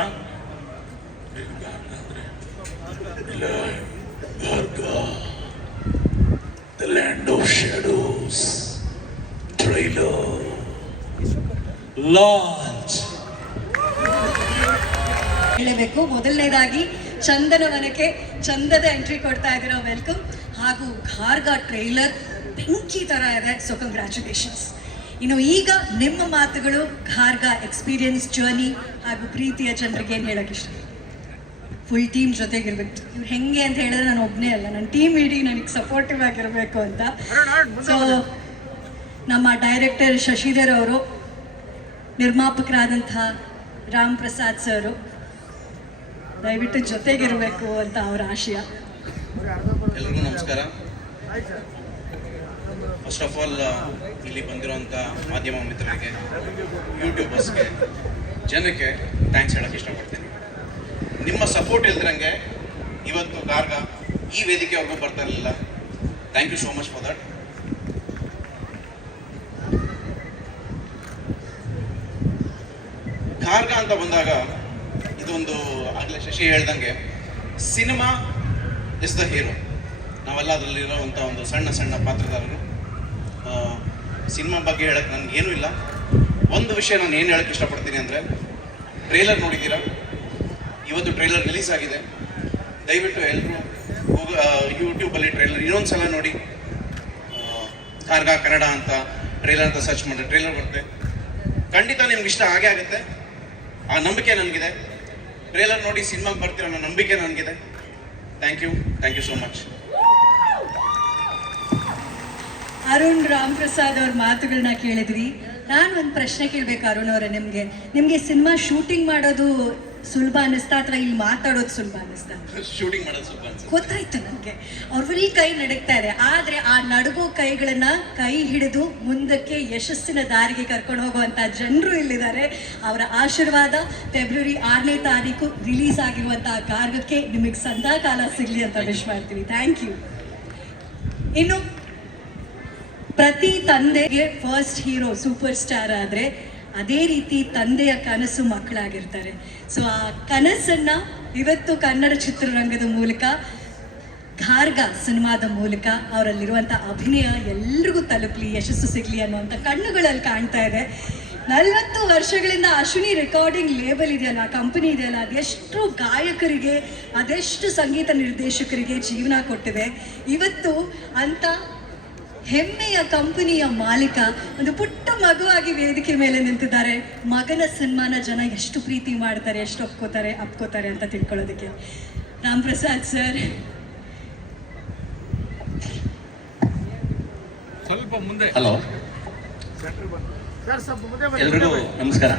the land of shadows trailer launch. ಹೇಳಬೇಕು. ಮೊದಲನೇದಾಗಿ ಚಂದನವನಕ್ಕೆ ಚಂದದ ಎಂಟ್ರಿ ಕೊಡ್ತಾ ಇದ್ದೀರಾ, ವೆಲ್ಕಮ್. ಹಾಗೂ ಗಾರ್ಗ ಟ್ರೈಲರ್ ಬೆಂಕಿ ತರ ಇದೆ, ಸೊ ಕಂಗ್ರ್ಯಾಚುಲೇಷನ್ಸ್. ಇನ್ನು ಈಗ ನಿಮ್ಮ ಮಾತುಗಳು, ಗಾರ್ಗ ಎಕ್ಸ್ಪೀರಿಯನ್ಸ್, ಜರ್ನಿ ಹಾಗೂ ಪ್ರೀತಿಯ ಜನರಿಗೆ ಏನು ಹೇಳಕ್ ಇಷ್ಟ? ಫುಲ್ ಟೀಮ್ ಜೊತೆಗಿರ್ಬೇಕು. ಇವ್ರು ಹೆಂಗೆ ಅಂತ ಹೇಳಿದ್ರೆ ನಾನು ಒಬ್ಬನೇ ಅಲ್ಲ, ನನ್ನ ಟೀಮ್ ಇಡೀ ನನಗೆ ಸಪೋರ್ಟಿವ್ ಆಗಿರಬೇಕು ಅಂತ. ಸೊ ನಮ್ಮ ಡೈರೆಕ್ಟರ್ ಶಶಿಧರ್ ಅವರು, ನಿರ್ಮಾಪಕರಾದಂತಹ ರಾಮ್ ಪ್ರಸಾದ್ ಸರ್ ದಯವಿಟ್ಟು ಜೊತೆಗಿರಬೇಕು ಅಂತ ಅವರ ಆಶಯ. ಎಲ್ರಿಗೂ ನಮಸ್ಕಾರ. ಫಸ್ಟ್ ಆಫ್ ಆಲ್ ಇಲ್ಲಿ ಬಂದಿರೋಂಥ ಮಾಧ್ಯಮ ಮಿತ್ರರಿಗೆ, ಯೂಟ್ಯೂಬರ್ಸ್ಗೆ, ಜನಕ್ಕೆ ಥ್ಯಾಂಕ್ಸ್ ಹೇಳೋಕ್ಕೆ ಇಷ್ಟಪಡ್ತೀನಿ. ನಿಮ್ಮ ಸಪೋರ್ಟ್ ಇಲ್ದಿರಂಗೆ ಇವತ್ತು ಗಾರ್ಗ ಈ ವೇದಿಕೆವರೆಗೂ ಬರ್ತಾ ಇರಲಿಲ್ಲ. Thank you so much for that. Garga ಅಂತ ಬಂದಾಗ ಇದೊಂದು ಆಗಲೇ ಶಶಿ ಹೇಳ್ದಂಗೆ ಸಿನಿಮಾ ಇಸ್ ದ ಹೀರೋ. ನಾವೆಲ್ಲ ಅದರಲ್ಲಿರೋವಂಥ ಒಂದು ಸಣ್ಣ ಸಣ್ಣ ಪಾತ್ರಧಾರರು. ಸಿನಿಮಾ ಬಗ್ಗೆ ಹೇಳಕ್ಕೆ ನನಗೇನೂ ಇಲ್ಲ. ಒಂದು ವಿಷಯ ನಾನು ಏನು ಹೇಳಕ್ಕೆ ಇಷ್ಟಪಡ್ತೀನಿ ಅಂದರೆ, ಟ್ರೇಲರ್ ನೋಡಿದ್ದೀರಾ? ಇವತ್ತು ಟ್ರೇಲರ್ ರಿಲೀಸ್ ಆಗಿದೆ. ದಯವಿಟ್ಟು ಎಲ್ಲರೂ ಯೂಟ್ಯೂಬಲ್ಲಿ ಟ್ರೇಲರ್ ಇನ್ನೊಂದು ಸಲ ನೋಡಿ. ಗಾರ್ಗ ಕನ್ನಡ ಅಂತ ಟ್ರೇಲರ್ ಅಂತ ಸರ್ಚ್ ಮಾಡಿದ್ರೆ ಟ್ರೇಲರ್ ಬರುತ್ತೆ. ಖಂಡಿತ ನಿಮ್ಗೆ ಇಷ್ಟ ಆಗೇ ಆಗುತ್ತೆ. ಆ ನಂಬಿಕೆ ನನಗಿದೆ. ಟ್ರೇಲರ್ ನೋಡಿ ಸಿನಿಮಾಗೆ ಬರ್ತೀರ ಅನ್ನೋ ನಂಬಿಕೆ ನನಗಿದೆ. Thank you so much. Arun Ram Prasad ಅವ್ರ ಮಾತುಗಳನ್ನ ಕೇಳಿದ್ವಿ. ನಾನು ಒಂದು ಪ್ರಶ್ನೆ ಕೇಳಬೇಕು ಅರುಣ್ ಅವರೇ, ನಿಮಗೆ ಸಿನಿಮಾ ಶೂಟಿಂಗ್ ಮಾಡೋದು ಸುಲಭ ಅನ್ನಿಸ್ತಾ ಅಥವಾ ಇಲ್ಲಿ ಮಾತಾಡೋದು ಸುಲಭ ಅನ್ನಿಸ್ತಾ? ಶೂಟಿಂಗ್ ಮಾಡೋದು ಸುಲಭ ಅನ್ಸುತ್ತೆ. ಗೊತ್ತಾಯ್ತು ನನಗೆ. ಅವ್ರ ಫುಲ್ ಕೈ ನಡುಗ್ತಾ ಇದೆ, ಆದರೆ ಆ ನಡುಗೋ ಕೈಗಳನ್ನ ಕೈ ಹಿಡಿದು ಮುಂದಕ್ಕೆ ಯಶಸ್ಸಿನ ದಾರಿಗೆ ಕರ್ಕೊಂಡು ಹೋಗುವಂಥ ಜನರು ಇಲ್ಲಿದ್ದಾರೆ. ಅವರ ಆಶೀರ್ವಾದ ಫೆಬ್ರವರಿ 6ನೇ ತಾರೀಕು ರಿಲೀಸ್ ಆಗಿರುವಂತಹ ಗಾರ್ಗಕ್ಕೆ ನಿಮಗೆ ಸದಾ ಕಾಲ ಸಿಗಲಿ ಅಂತ ವಿಶ್ ಮಾಡ್ತೀವಿ. Thank you. ಇನ್ನು ಪ್ರತಿ ತಂದೆಗೆ ಫಸ್ಟ್ ಹೀರೋ ಸೂಪರ್ ಸ್ಟಾರ್ ಆದರೆ ಅದೇ ರೀತಿ ತಂದೆಯ ಕನಸು ಮಕ್ಕಳಾಗಿರ್ತಾರೆ. ಸೊ ಆ ಕನಸನ್ನ ಇವತ್ತು ಕನ್ನಡ ಚಿತ್ರರಂಗದ ಮೂಲಕ, ಗಾರ್ಗ ಸಿನಿಮಾದ ಮೂಲಕ ಅವರಲ್ಲಿರುವಂಥ ಅಭಿನಯ ಎಲ್ರಿಗೂ ತಲುಪಲಿ, ಯಶಸ್ಸು ಸಿಗಲಿ ಅನ್ನುವಂಥ ಕಣ್ಣುಗಳಲ್ಲಿ ಕಾಣ್ತಾ ಇದೆ. 40 ವರ್ಷಗಳಿಂದ ಅಶ್ವಿನಿ ರೆಕಾರ್ಡಿಂಗ್ ಲೇಬಲ್ ಇದೆಯಲ್ಲ, ಕಂಪನಿ ಇದೆಯಲ್ಲ, ಅದೆಷ್ಟು ಗಾಯಕರಿಗೆ, ಅದೆಷ್ಟು ಸಂಗೀತ ನಿರ್ದೇಶಕರಿಗೆ ಜೀವನ ಕೊಟ್ಟಿದೆ. ಇವತ್ತು ಅಂತ ಹೆಮ್ಮೆಯ ಕಂಪನಿಯ ಮಾಲೀಕ ಒಂದು ಪುಟ್ಟ ಮಗುವಾಗಿ ವೇದಿಕೆ ಮೇಲೆ ನಿಂತಿದ್ದಾರೆ. ಮಗನ ಸಿನಿಮಾನ ಜನ ಎಷ್ಟು ಪ್ರೀತಿ ಮಾಡ್ತಾರೆ, ಎಷ್ಟು ಅಪ್ಕೋತಾರೆ ಅಂತ ತಿಳ್ಕೊಳ್ಳೋದಕ್ಕೆ. ರಾಮ್ ಪ್ರಸಾದ್ ಸರ್, ಸ್ವಲ್ಪ ಮುಂದೆ. ಹಲೋ, ಎಲ್ರಿಗೂ ನಮಸ್ಕಾರ.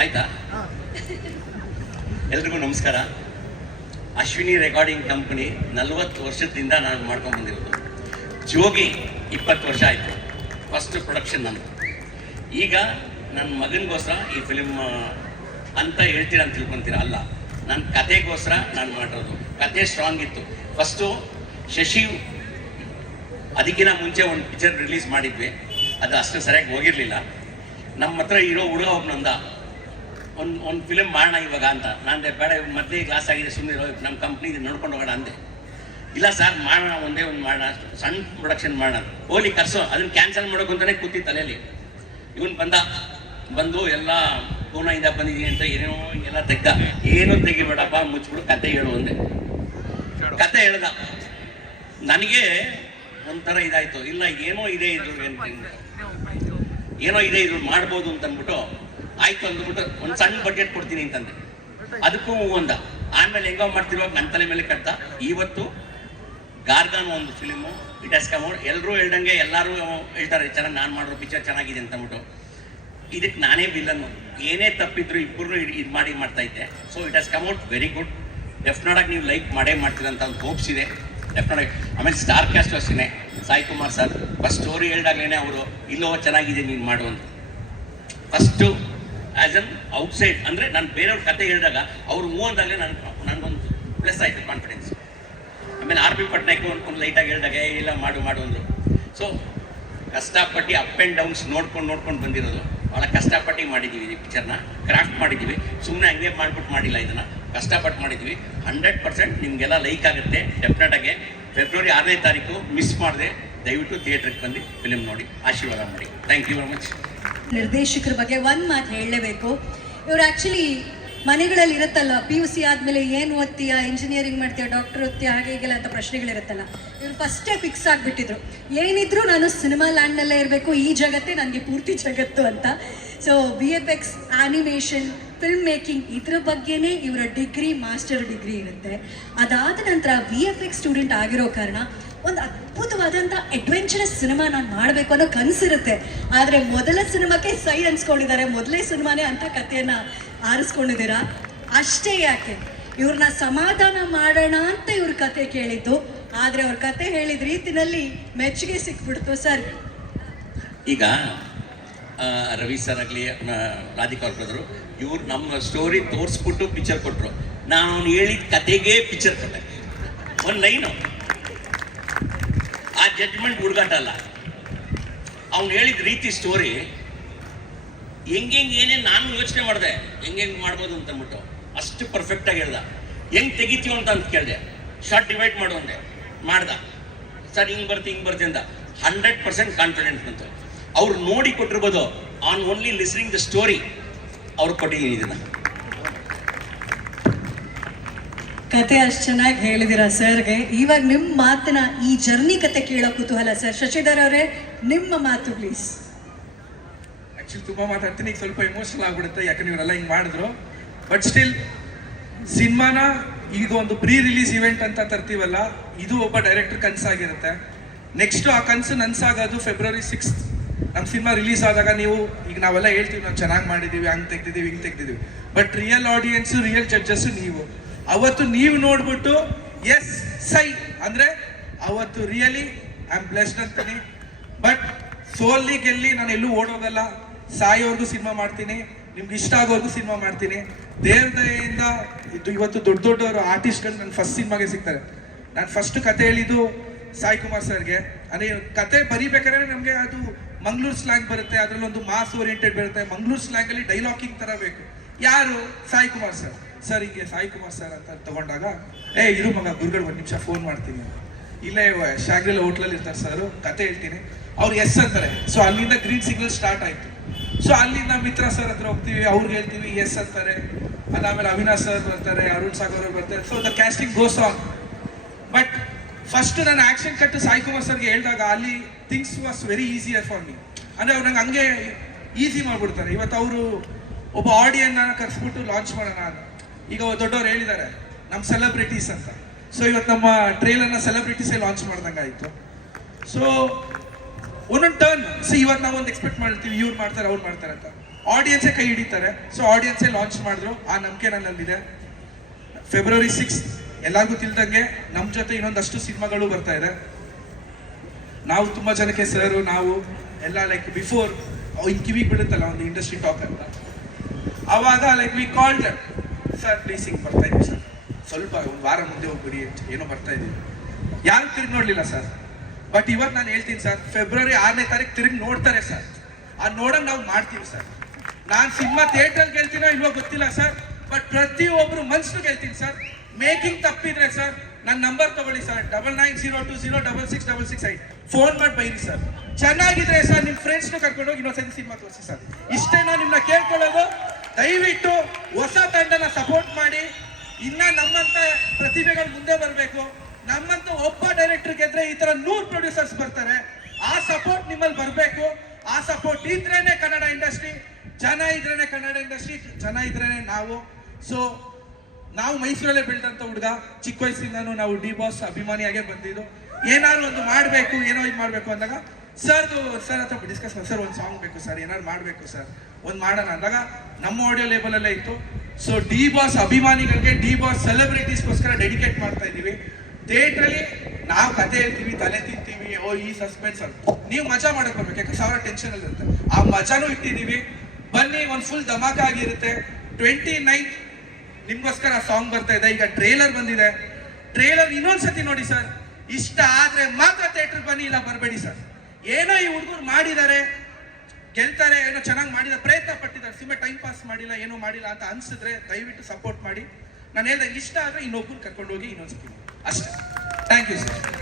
ಆಯ್ತಾ? ಎಲ್ರಿಗೂ ನಮಸ್ಕಾರ. ಅಶ್ವಿನಿ ರೆಕಾರ್ಡಿಂಗ್ ಕಂಪನಿ 40 ವರ್ಷದಿಂದ ನಾನು ಮಾಡ್ಕೊಂಡು ಬಂದಿರೋದು. ಜೋಗಿ 20 ವರ್ಷ ಆಯಿತು, ಫಸ್ಟ್ ಪ್ರೊಡಕ್ಷನ್ ನಂದು. ಈಗ ನನ್ನ ಮಗನಿಗೋಸ್ಕರ ಈ ಫಿಲ್ಮ್ ಅಂತ ಹೇಳ್ತೀರ ಅಂತ ತಿಳ್ಕೊತೀರ, ಅಲ್ಲ, ನನ್ನ ಕತೆಗೋಸ್ಕರ ನಾನು ಮಾಡಿರೋದು. ಕತೆ ಸ್ಟ್ರಾಂಗ್ ಇತ್ತು. ಫಸ್ಟು ಶಶಿ ಅದಕ್ಕಿಂತ ಮುಂಚೆ ಒಂದು ಪಿಕ್ಚರ್ ರಿಲೀಸ್ ಮಾಡಿದ್ವಿ, ಅದು ಅಷ್ಟು ಸರಿಯಾಗಿ ಹೋಗಿರಲಿಲ್ಲ. ನಮ್ಮ ಹತ್ರ ಇರೋ ಹುಡುಗ ಒಬ್ಬನಂದ ಒಂದು ಫಿಲ್ಮ್ ಮಾಡೋಣ ಇವಾಗ ಅಂತ. ನಾನು ಬೇಡ, ಮೊದಲೇ ಕ್ಲಾಸ್ ಆಗಿದೆ, ಸುಮ್ಮನೆ ನಮ್ಮ ಕಂಪ್ನಿ ನೋಡ್ಕೊಂಡು ಹೋಗೋಣ ಅಂದೆ. ಇಲ್ಲ ಸರ್, ಮಾಡೋಣ, ಒಂದೇ ಒಂದು ಮಾಡೋಣ, ಸಣ್ಣ ಪ್ರೊಡಕ್ಷನ್ ಮಾಡೋಣ. ಹೋಲಿ ಕರ್ಸೋ, ಅದನ್ನು ಕ್ಯಾನ್ಸಲ್ ಮಾಡೋಕೆ ಅಂತಲೇ ಕೂತಿ ತಲೆಯಲ್ಲಿ. ಇವನು ಬಂದು ಎಲ್ಲ ಪೂನಾಯಿಂದ ಬಂದಿದ್ದೀನಿ ಅಂತ ಏನೋ ಎಲ್ಲ ತೆಗ್ದ. ಏನೂ ತೆಗಿಬೇಡಪ್ಪ, ಮುಚ್ಚಿಬಿಡು, ಕತೆ ಹೇಳು ಅಂದೆ. ಕತೆ ಹೇಳ್ದ. ನನಗೆ ಒಂಥರ ಇದಾಯಿತು. ಇಲ್ಲ, ಏನೋ ಇದೆ ಇದ್ರು ಮಾಡ್ಬೋದು ಅಂತ ಅಂದ್ಬಿಟ್ಟು ಆಯ್ತು ಅಂದ್ಬಿಟ್ಟು ಒಂದು ಸಣ್ಣ ಬಡ್ಜೆಟ್ ಕೊಡ್ತೀನಿ ಅಂತಂದೆ. ಅದಕ್ಕೂ ಒಂದ. ಆಮೇಲೆ ಹೆಂಗೋ ಮಾಡ್ತಿರುವಾಗ ನನ್ನ ತಲೆ ಮೇಲೆ ಕಟ್ಟ. ಇವತ್ತು ಗಾರ್ಗನ ಒಂದು film it has come out. ಎಲ್ಲರೂ ಹೇಳ್ದಂಗೆ, ಎಲ್ಲರೂ ಹೇಳ್ತಾರೆ ಚೆನ್ನಾಗಿ ನಾನು ಮಾಡೋ ಪಿಕ್ಚರ್ ಚೆನ್ನಾಗಿದೆ ಅಂತ ಅಂದ್ಬಿಟ್ಟು. ಇದಕ್ಕೆ ನಾನೇ ವಿಲ್ಲನ್ನು. ಏನೇ ತಪ್ಪಿದ್ರು ಇಬ್ಬರು ಇದು ಮಾಡ್ತಾ ಇದ್ದೆ. So it has come out very good. ಡೆಫಿನೆಟಾಗಿ ನೀವು ಲೈಕ್ ಮಾಡ್ತೀರಂತ ಒಂದು ಹೋಪ್ಸ್ ಇದೆ ಡೆಫಿನೆಟಾಗಿ. ಆಮೇಲೆ ಸ್ಟಾರ್ ಕ್ಯಾಸ್ಟ್ ಅಷ್ಟೇ, Sai Kumar sir first story ಹೇಳ್ದಾಗಲೇ ಅವರು ಇಲ್ಲೋ ಚೆನ್ನಾಗಿದೆ ನೀನು ಮಾಡುವಂತ. ಫಸ್ಟು ಆ್ಯಸ್ ಅನ್ ಔಟ್ಸೈಡ್ ಅಂದರೆ ನಾನು ಬೇರೆಯವ್ರ ಕತೆ ಹೇಳಿದಾಗ ಅವ್ರು ಅಂದಾಗಲೇ ನಾನು ಪ್ಲಸ್ ಆಯಿತು ಕಾನ್ಫಿಡೆನ್ಸ್. ಆಮೇಲೆ ಆರ್ ಬಿ ಪಟ್ನಾಯಕ್ ಒಂದು ಲೈಟಾಗಿ ಹೇಳಿದಾಗ ಇಲ್ಲ ಮಾಡು ಅಂದರು. ಸೊ ಕಷ್ಟಪಟ್ಟು ಅಪ್ ಆ್ಯಂಡ್ ಡೌನ್ಸ್ ನೋಡ್ಕೊಂಡು ಬಂದಿರೋದು. ಭಾಳ ಕಷ್ಟಪಟ್ಟು ಮಾಡಿದ್ದೀವಿ ಈ ಪಿಕ್ಚರ್ನ, ಕ್ರಾಫ್ಟ್ ಮಾಡಿದ್ದೀವಿ. ಸುಮ್ಮನೆ ಹಂಗೆ ಮಾಡಿಲ್ಲ ಇದನ್ನು, ಕಷ್ಟಪಟ್ಟು ಮಾಡಿದ್ದೀವಿ. 100% ನಿಮಗೆಲ್ಲ ಲೈಕ್ ಆಗುತ್ತೆ ಡೆಫಿನೆಟಾಗಿ. ಫೆಬ್ರವರಿ 6ನೇ ತಾರೀಕು ಮಿಸ್ ಮಾಡಿದೆ, ದಯವಿಟ್ಟು ಥಿಯೇಟ್ರಿಗೆ ಬಂದು ಫಿಲ್ಮ್ ನೋಡಿ ಆಶೀರ್ವಾದ ಮಾಡಿ. Thank you very much. ನಿರ್ದೇಶಕರ ಬಗ್ಗೆ ಒಂದು ಮಾತು ಹೇಳಲೇಬೇಕು. ಇವ್ರು ಆ್ಯಕ್ಚುಲಿ ಮನೆಗಳಲ್ಲಿ ಇರುತ್ತಲ್ಲ, PUC ಆದಮೇಲೆ ಏನು ಓದ್ತೀಯಾ, ಇಂಜಿನಿಯರಿಂಗ್ ಮಾಡ್ತೀಯಾ, ಡಾಕ್ಟರ್ ಓದ್ತೀಯಾ, ಹಾಗೆ ಹೀಗೆಲ್ಲ ಅಂತ ಪ್ರಶ್ನೆಗಳಿರುತ್ತಲ್ಲ. ಇವ್ರು ಫಸ್ಟೇ ಫಿಕ್ಸ್ ಆಗಿಬಿಟ್ಟಿದ್ರು, ಏನಿದ್ರು ನಾನು ಸಿನಿಮಾ ಲ್ಯಾಂಡ್ನಲ್ಲೇ ಇರಬೇಕು, ಈ ಜಗತ್ತೇ ನನಗೆ ಪೂರ್ತಿ ಜಗತ್ತು ಅಂತ. So VFX, animation, film making ಇದ್ರ ಬಗ್ಗೆನೇ ಇವರ ಮಾಸ್ಟರ್ ಡಿಗ್ರಿ ಇರುತ್ತೆ. ಅದಾದ ನಂತರ VFX ಸ್ಟೂಡೆಂಟ್ ಆಗಿರೋ ಕಾರಣ ಒಂದು ಅದ್ಭುತವಾದಂಥ ಅಡ್ವೆಂಚರಸ್ ಸಿನಿಮಾ ನಾನು ಮಾಡಬೇಕು ಅನ್ನೋ ಕನಸಿರುತ್ತೆ. ಆದರೆ ಮೊದಲ ಸಿನಿಮಾಕ್ಕೆ ಸೈ ಅನ್ಸ್ಕೊಂಡಿದ್ದಾರೆ, ಮೊದಲೇ ಸಿನಿಮಾನೇ ಅಂತ ಕಥೆಯನ್ನು ಆರಿಸ್ಕೊಂಡಿದ್ದೀರಾ. ಅಷ್ಟೇ ಯಾಕೆ, ಇವ್ರನ್ನ ಸಮಾಧಾನ ಮಾಡೋಣ ಅಂತ ಇವ್ರ ಕತೆ ಕೇಳಿದ್ದು, ಆದರೆ ಅವ್ರ ಕತೆ ಹೇಳಿದ ರೀತಿನಲ್ಲಿ ಮೆಚ್ಚುಗೆ ಸಿಕ್ಬಿಡ್ತು ಸರ್. ಈಗ ರವಿ ಸರ್ ಆಗಲಿ, ರಾಧಿಕಾ ಅವ್ರ ಬ್ರದರು, ಇವ್ರು ನಮ್ಮ ಸ್ಟೋರಿ ತೋರಿಸ್ಬಿಟ್ಟು ಪಿಕ್ಚರ್ ಕೊಟ್ಟರು. ನಾನು ಹೇಳಿದ ಕತೆಗೆ ಪಿಕ್ಚರ್ ಕೊಟ್ಟೆ. ಒಂದು ಲೈನು, ಆ ಜಡ್ಜ್ಮೆಂಟ್ ಹುಡುಗಾಟ ಅಲ್ಲ, ಅವ್ನು ಹೇಳಿದ ರೀತಿ ಸ್ಟೋರಿ ಹೆಂಗೆ ಏನೇನು ನಾನು ಯೋಚನೆ ಮಾಡಿದೆ, ಹೆಂಗೆ ಮಾಡ್ಬೋದು ಅಂತ ಅಂದ್ಬಿಟ್ಟು ಅಷ್ಟು ಪರ್ಫೆಕ್ಟಾಗಿ ಹೇಳ್ದ. ಹೆಂಗೆ ತೆಗಿತೀವಿ ಅಂತ ಕೇಳಿದೆ, ಶಾರ್ಟ್ ಡಿವೈಡ್ ಮಾಡು ಅಂದೆ, ಮಾಡ್ದ. ಸರ್ ಹಿಂಗೆ ಬರ್ತಿ ಅಂತ 100% ಕಾನ್ಫಿಡೆಂಟ್ ಬಂತು. ಅವ್ರು ನೋಡಿ ಕೊಟ್ಟಿರ್ಬೋದು, on only listening the story ಅವ್ರು ಕೊಟ್ಟಿದ್ದೀನಿ ಇದನ್ನು. ಕತೆ ಅಷ್ಟು ಚೆನ್ನಾಗಿ ಹೇಳಿದಿರಾ ಸರ್ಗೆ. ಇವಾಗ ನಿಮ್ಮ ಮಾತನ್ನ, ಈ ಜರ್ನಿ ಕತೆ ಕೇಳೋ ಕುತೂಹಲ ಸರ್. ಶಶಿಧರ್ ಅವರೇ, ನಿಮ್ಮ ಮಾತು ಪ್ಲೀಸ್. ಆ್ಯಕ್ಚುಲಿ ತುಂಬ ಮಾತಾಡ್ತೀನಿ, ಈಗ ಸ್ವಲ್ಪ ಎಮೋಷನಲ್ ಆಗ್ಬಿಡುತ್ತೆ, ಯಾಕಂದ್ರೆ ಇವರೆಲ್ಲ ಹಿಂಗೆ ಮಾಡಿದ್ರು. ಬಟ್ ಸ್ಟಿಲ್ ಸಿನಿಮಾನ ಇದು ಒಂದು ಪ್ರೀ ರಿಲೀಸ್ ಇವೆಂಟ್ ಅಂತ ತರ್ತೀವಲ್ಲ, ಇದು ಒಬ್ಬ ಡೈರೆಕ್ಟರ್ ಕನಸಾಗಿರುತ್ತೆ. ನೆಕ್ಸ್ಟು ಆ ಕನಸು ನನಸಾಗೋದು ಫೆಬ್ರವರಿ 6 ನಮ್ಮ ಸಿನಿಮಾ ರಿಲೀಸ್ ಆದಾಗ. ನೀವು ಈಗ ನಾವೆಲ್ಲ ಹೇಳ್ತೀವಿ ನಾವು ಚೆನ್ನಾಗಿ ಮಾಡಿದ್ದೀವಿ, ಹಂಗೆ ತೆಗ್ದಿದ್ದೀವಿ, ಹಿಂಗೆ ತೆಗ್ದಿದ್ದೀವಿ. But real audience, real judges ನೀವು. ಅವತ್ತು ನೀವು ನೋಡ್ಬಿಟ್ಟು ಎಸ್ ಸೈ ಅಂದರೆ ಅವತ್ತು ರಿಯಲಿ ಐ ಆಮ್ ಬ್ಲೆಸ್ಡ್ ಅಂತೀನಿ. ಬಟ್ ಸೋಲ್ಲಿ ಗೆಲ್ಲಿ ನಾನು ಎಲ್ಲೂ ಓಡೋಗಲ್ಲ, ಸಾಯೋರ್ಗೂ ಸಿನಿಮಾ ಮಾಡ್ತೀನಿ, ನಿಮ್ಗೆ ಇಷ್ಟ ಆಗೋರ್ಗೂ ಸಿನಿಮಾ ಮಾಡ್ತೀನಿ. ದೇವ್ರ ದಯೆಯಿಂದ ಇದು ಇವತ್ತು ದೊಡ್ಡವರು ಆರ್ಟಿಸ್ಟ್ಗಳು ನನ್ನ ಫಸ್ಟ್ ಸಿನಿಮಾಗೆ ಸಿಗ್ತಾರೆ. ನಾನು ಫಸ್ಟ್ ಕತೆ ಹೇಳಿದ್ದು ಸಾಯಿ ಕುಮಾರ್ ಸರ್ಗೆ. ಅಂದರೆ ಕತೆ ಬರಿಬೇಕಾದ್ರೆ ನಮಗೆ ಅದು ಮಂಗ್ಳೂರು ಸ್ಲ್ಯಾಂಗ್ ಬರುತ್ತೆ, ಅದರಲ್ಲೊಂದು ಮಾಸ್ ಓರಿಯೆಂಟೆಡ್ ಬರುತ್ತೆ. ಮಂಗ್ಳೂರು ಸ್ಲ್ಯಾಂಗಲ್ಲಿ ಡೈಲಾಗಿಂಗ್ ಥರ ಬೇಕು. ಯಾರು? ಸಾಯಿ ಕುಮಾರ್ ಸರ್. ಸರ್ ಹಿಂಗೆ ಸಾಯಿ ಕುಮಾರ್ ಸರ್ ಅಂತ ತಗೊಂಡಾಗ, ಇರು ಮಗ ಗುರುಗಳು 1 ನಿಮಿಷ ಫೋನ್ ಮಾಡ್ತೀನಿ, ಇಲ್ಲೇ ಶಾಗ್ರಿಲ್ ಹೋಟ್ಲಲ್ಲಿ ಇರ್ತಾರೆ ಸರ್, ಕತೆ ಹೇಳ್ತೀನಿ. ಅವ್ರು ಎಸ್ ಅಂತಾರೆ. ಸೊ ಅಲ್ಲಿಂದ ಗ್ರೀನ್ ಸಿಗ್ನಲ್ ಸ್ಟಾರ್ಟ್ ಆಯಿತು. ಸೊ ಅಲ್ಲಿಂದ ಮಿತ್ರ ಸರ್ ಹತ್ರ ಹೋಗ್ತೀವಿ, ಅವ್ರಿಗೆ ಹೇಳ್ತೀವಿ, ಎಸ್ ಅಂತಾರೆ. ಅದಾದಮೇಲೆ ಅವಿನಾಶ್ ಸರ್ ಬರ್ತಾರೆ, ಅರುಣ್ ಸಾಗರ್ ಅವ್ರು ಬರ್ತಾರೆ. So the casting goes on. But first ನಾನು ಆ್ಯಕ್ಷನ್ ಕಟ್ಟು ಸಾಯಿ ಕುಮಾರ್ ಸರ್ಗೆ ಹೇಳಿದಾಗ ಅಲ್ಲಿ things was very easier for me. ಅಂದರೆ ಅವ್ರು ನಂಗೆ ಹಂಗೆ ಈಸಿ ಮಾಡಿಬಿಡ್ತಾರೆ. ಇವತ್ತು ಅವರು ಒಬ್ಬ ಆಡಿಯನ್ನ ಕರೆಸ್ಬಿಟ್ಟು ಲಾಂಚ್ ಮಾಡೋಣ ಅಂತ. ಈಗ ದೊಡ್ಡವ್ರು ಹೇಳಿದ್ದಾರೆ ನಮ್ಮ ಸೆಲೆಬ್ರಿಟೀಸ್ ಅಂತ. ಸೊ ಇವತ್ತು ನಮ್ಮ ಟ್ರೇಲರ್ನ ಸೆಲೆಬ್ರಿಟೀಸೇ ಲಾಂಚ್ ಮಾಡ್ದಂಗೆ ಆಯಿತು. ಸೊ ಒಂದೊಂದು ಟರ್ನ್. ಸೊ ಇವತ್ತು ನಾವು ಒಂದು ಎಕ್ಸ್ಪೆಕ್ಟ್ ಮಾಡ್ತೀವಿ, ಇವ್ರು ಮಾಡ್ತಾರೆ, ಅವ್ರು ಮಾಡ್ತಾರೆ ಅಂತ. ಆಡಿಯನ್ಸೇ ಕೈ ಹಿಡಿತಾರೆ. ಸೊ ಆಡಿಯನ್ಸೇ ಲಾಂಚ್ ಮಾಡಿದ್ರು. ಆ ನಂಬಿಕೆ ನನ್ನಲ್ಲಿದೆ. ಫೆಬ್ರವರಿ 6 ಎಲ್ಲರಿಗೂ ತಿಳಿದಂಗೆ ನಮ್ಮ ಜೊತೆ ಇನ್ನೊಂದಷ್ಟು ಸಿನಿಮಾಗಳು ಬರ್ತಾ ಇದೆ. ನಾವು ತುಂಬ ಜನಕ್ಕೆ ಸರ್ ನಾವು ಎಲ್ಲ ಲೈಕ್ ಬಿಫೋರ್ ಇನ್ ಕಿವಿಗೆ ಬಿಡುತ್ತಲ್ಲ ಒಂದು ಇಂಡಸ್ಟ್ರಿ ಟಾಕ್ ಅಂತ, ಆವಾಗ like we called sir please ಹಿಂಗೆ ಬರ್ತಾ ಇದ್ದೀವಿ ಸರ್, ಸ್ವಲ್ಪ ಒಂದು ವಾರ ಮುಂದೆ ಹೋಗ್ಬಿಡಿ, ಏನೋ ಬರ್ತಾ ಇದ್ದೀವಿ. ಯಾರು ತಿರುಗಿ ನೋಡಲಿಲ್ಲ ಸರ್. ಬಟ್ ಇವತ್ತು ನಾನು ಹೇಳ್ತೀನಿ ಸರ್, ಫೆಬ್ರವರಿ 6ನೇ ತಾರೀಕು ತಿರುಗಿ ನೋಡ್ತಾರೆ ಸರ್. ಆ ನೋಡೋಣ ನಾವು ಮಾಡ್ತೀವಿ ಸರ್. ನಾನು ಸಿನಿಮಾ ಥಿಯೇಟ್ರಲ್ಲಿ ಗೆಲ್ತೀನೋ ಇಲ್ವೋ ಗೊತ್ತಿಲ್ಲ ಸರ್, ಬಟ್ ಪ್ರತಿಯೊಬ್ಬರು ಮನ್ಸು ಗೆಲ್ತೀನಿ ಸರ್. ಮೇಕಿಂಗ್ ತಪ್ಪಿದ್ರೆ ಸರ್ ನನ್ನ ನಂಬರ್ ತಗೊಳ್ಳಿ ಸರ್, 9902066668 ಫೋನ್ ಮಾಡಿ ಬೈರಿ ಸರ್. ಚೆನ್ನಾಗಿದ್ರೆ ಸರ್ ನಿಮ್ಮ ಫ್ರೆಂಡ್ಸ್ನ ಕರ್ಕೊಂಡೋಗಿ ಇನ್ನೊಂದ್ಸತಿ ಸಿನಿಮಾ ತೋರಿಸಿ ಸರ್. ಇಷ್ಟೇ ನಾನು ನಿಮ್ಮನ್ನ ಕೇಳ್ಕೊಳ್ಳೋದು. ದಯವಿಟ್ಟು ಹೊಸ ತಂಡನ ಸಪೋರ್ಟ್ ಮಾಡಿ. ಇನ್ನ ನಮ್ಮಂತ ಪ್ರತಿಭೆಗಳು ಮುಂದೆ ಬರಬೇಕು. ನಮ್ಮಂತ ಒಬ್ಬ ಡೈರೆಕ್ಟರ್ ಗೆದ್ರೆ ಈ ತರ 100 ಪ್ರೊಡ್ಯೂಸರ್ಸ್ ಬರ್ತಾರೆ. ಆ ಸಪೋರ್ಟ್ ನಿಮ್ಮಲ್ಲಿ ಬರಬೇಕು. ಆ ಸಪೋರ್ಟ್ ಇದ್ರೇನೆ ಕನ್ನಡ ಇಂಡಸ್ಟ್ರಿ, ಜನ ಇದ್ರೇನೆ ಕನ್ನಡ ಇಂಡಸ್ಟ್ರಿ, ಜನ ಇದ್ರೇನೆ ನಾವು. ಸೊ ನಾವು ಮೈಸೂರಲ್ಲೇ ಬೆಳೆದಂಥ ಹುಡುಗ, ಚಿಕ್ಕ ವಯಸ್ಸಿಂದನೂ ನಾವು ಡಿ ಬಾಸ್ ಅಭಿಮಾನಿಯಾಗೇ ಬಂದಿದ್ದು. ಏನಾದ್ರು ಒಂದು ಮಾಡಬೇಕು, ಏನೋ ಇದು ಮಾಡಬೇಕು ಅಂದಾಗ ಸರ್ ಹತ್ರ ಡಿಸ್ಕಸ್ ಮಾಡಿ, ಸರ್ ಒಂದು ಸಾಂಗ್ ಬೇಕು ಸರ್, ಏನಾದ್ರು ಮಾಡಬೇಕು ಸರ್, ಒಂದು ಮಾಡೋಣ ಅಂದಾಗ ನಮ್ಮ ಆಡಿಯೋ ಲೇಬಲಲ್ಲೇ ಇತ್ತು. ಸೊ ಡಿ ಬಾಸ್ ಅಭಿಮಾನಿಗಳಿಗೆ, ಡಿ ಬಾಸ್ ಸೆಲೆಬ್ರಿಟೀಸ್ಗೋಸ್ಕರ ಡೆಡಿಕೇಟ್ ಮಾಡ್ತಾ ಇದ್ದೀವಿ. ಥಿಯೇಟ್ರಲ್ಲಿ ನಾವು ಕತೆ ಹೇಳ್ತೀವಿ, ತಲೆ ತಿಂತೀವಿ, ಈ ಸಸ್ಪೆನ್ಸ್ ಅಂತ. ನೀವು ಮಜಾ ಮಾಡಕ್ಕೆ ಬರ್ಬೇಕು, ಯಾಕೆ 1000 ಟೆನ್ಷನ್ ಇರುತ್ತೆ. ಆ ಮಜಾನೂ ಇಟ್ಟಿದ್ದೀವಿ. ಬನ್ನಿ, ಒಂದು ಫುಲ್ ಧಮಾಕ ಆಗಿರುತ್ತೆ. 29 ನಿಮ್ಗೋಸ್ಕರ ಸಾಂಗ್ ಬರ್ತಾ ಇದೆ. ಈಗ ಟ್ರೇಲರ್ ಬಂದಿದೆ. ಟ್ರೇಲರ್ ಇನ್ನೊಂದ್ಸತಿ ನೋಡಿ ಸರ್. ಇಷ್ಟ ಆದ್ರೆ ಮಾತ್ರ ಥಿಯೇಟರ್ ಬನ್ನಿ, ಇಲ್ಲ ಬರಬೇಡಿ ಸರ್. ಏನೋ ಈ ಹುಡುಗರು ಮಾಡಿದ್ದಾರೆ, ಗೆಲ್ತಾರೆ, ಏನೋ ಚೆನ್ನಾಗಿ ಮಾಡಿದ ಪ್ರಯತ್ನ ಪಟ್ಟಿದ್ದಾರೆ, ಸುಮ್ಮನೆ ಟೈಮ್ ಪಾಸ್ ಮಾಡಿಲ್ಲ, ಏನೋ ಮಾಡಿಲ್ಲ ಅಂತ ಅನ್ಸಿದ್ರೆ ದಯವಿಟ್ಟು ಸಪೋರ್ಟ್ ಮಾಡಿ. ನಾನು ಹೇಳ್ದೆ ಇಷ್ಟ ಆದ್ರೆ ಇನ್ನೊಬ್ಬರು ಕರ್ಕೊಂಡು ಹೋಗಿ ಇನ್ನೊಂದ್ಸತಿ ಅಷ್ಟೇ. Thank you sir.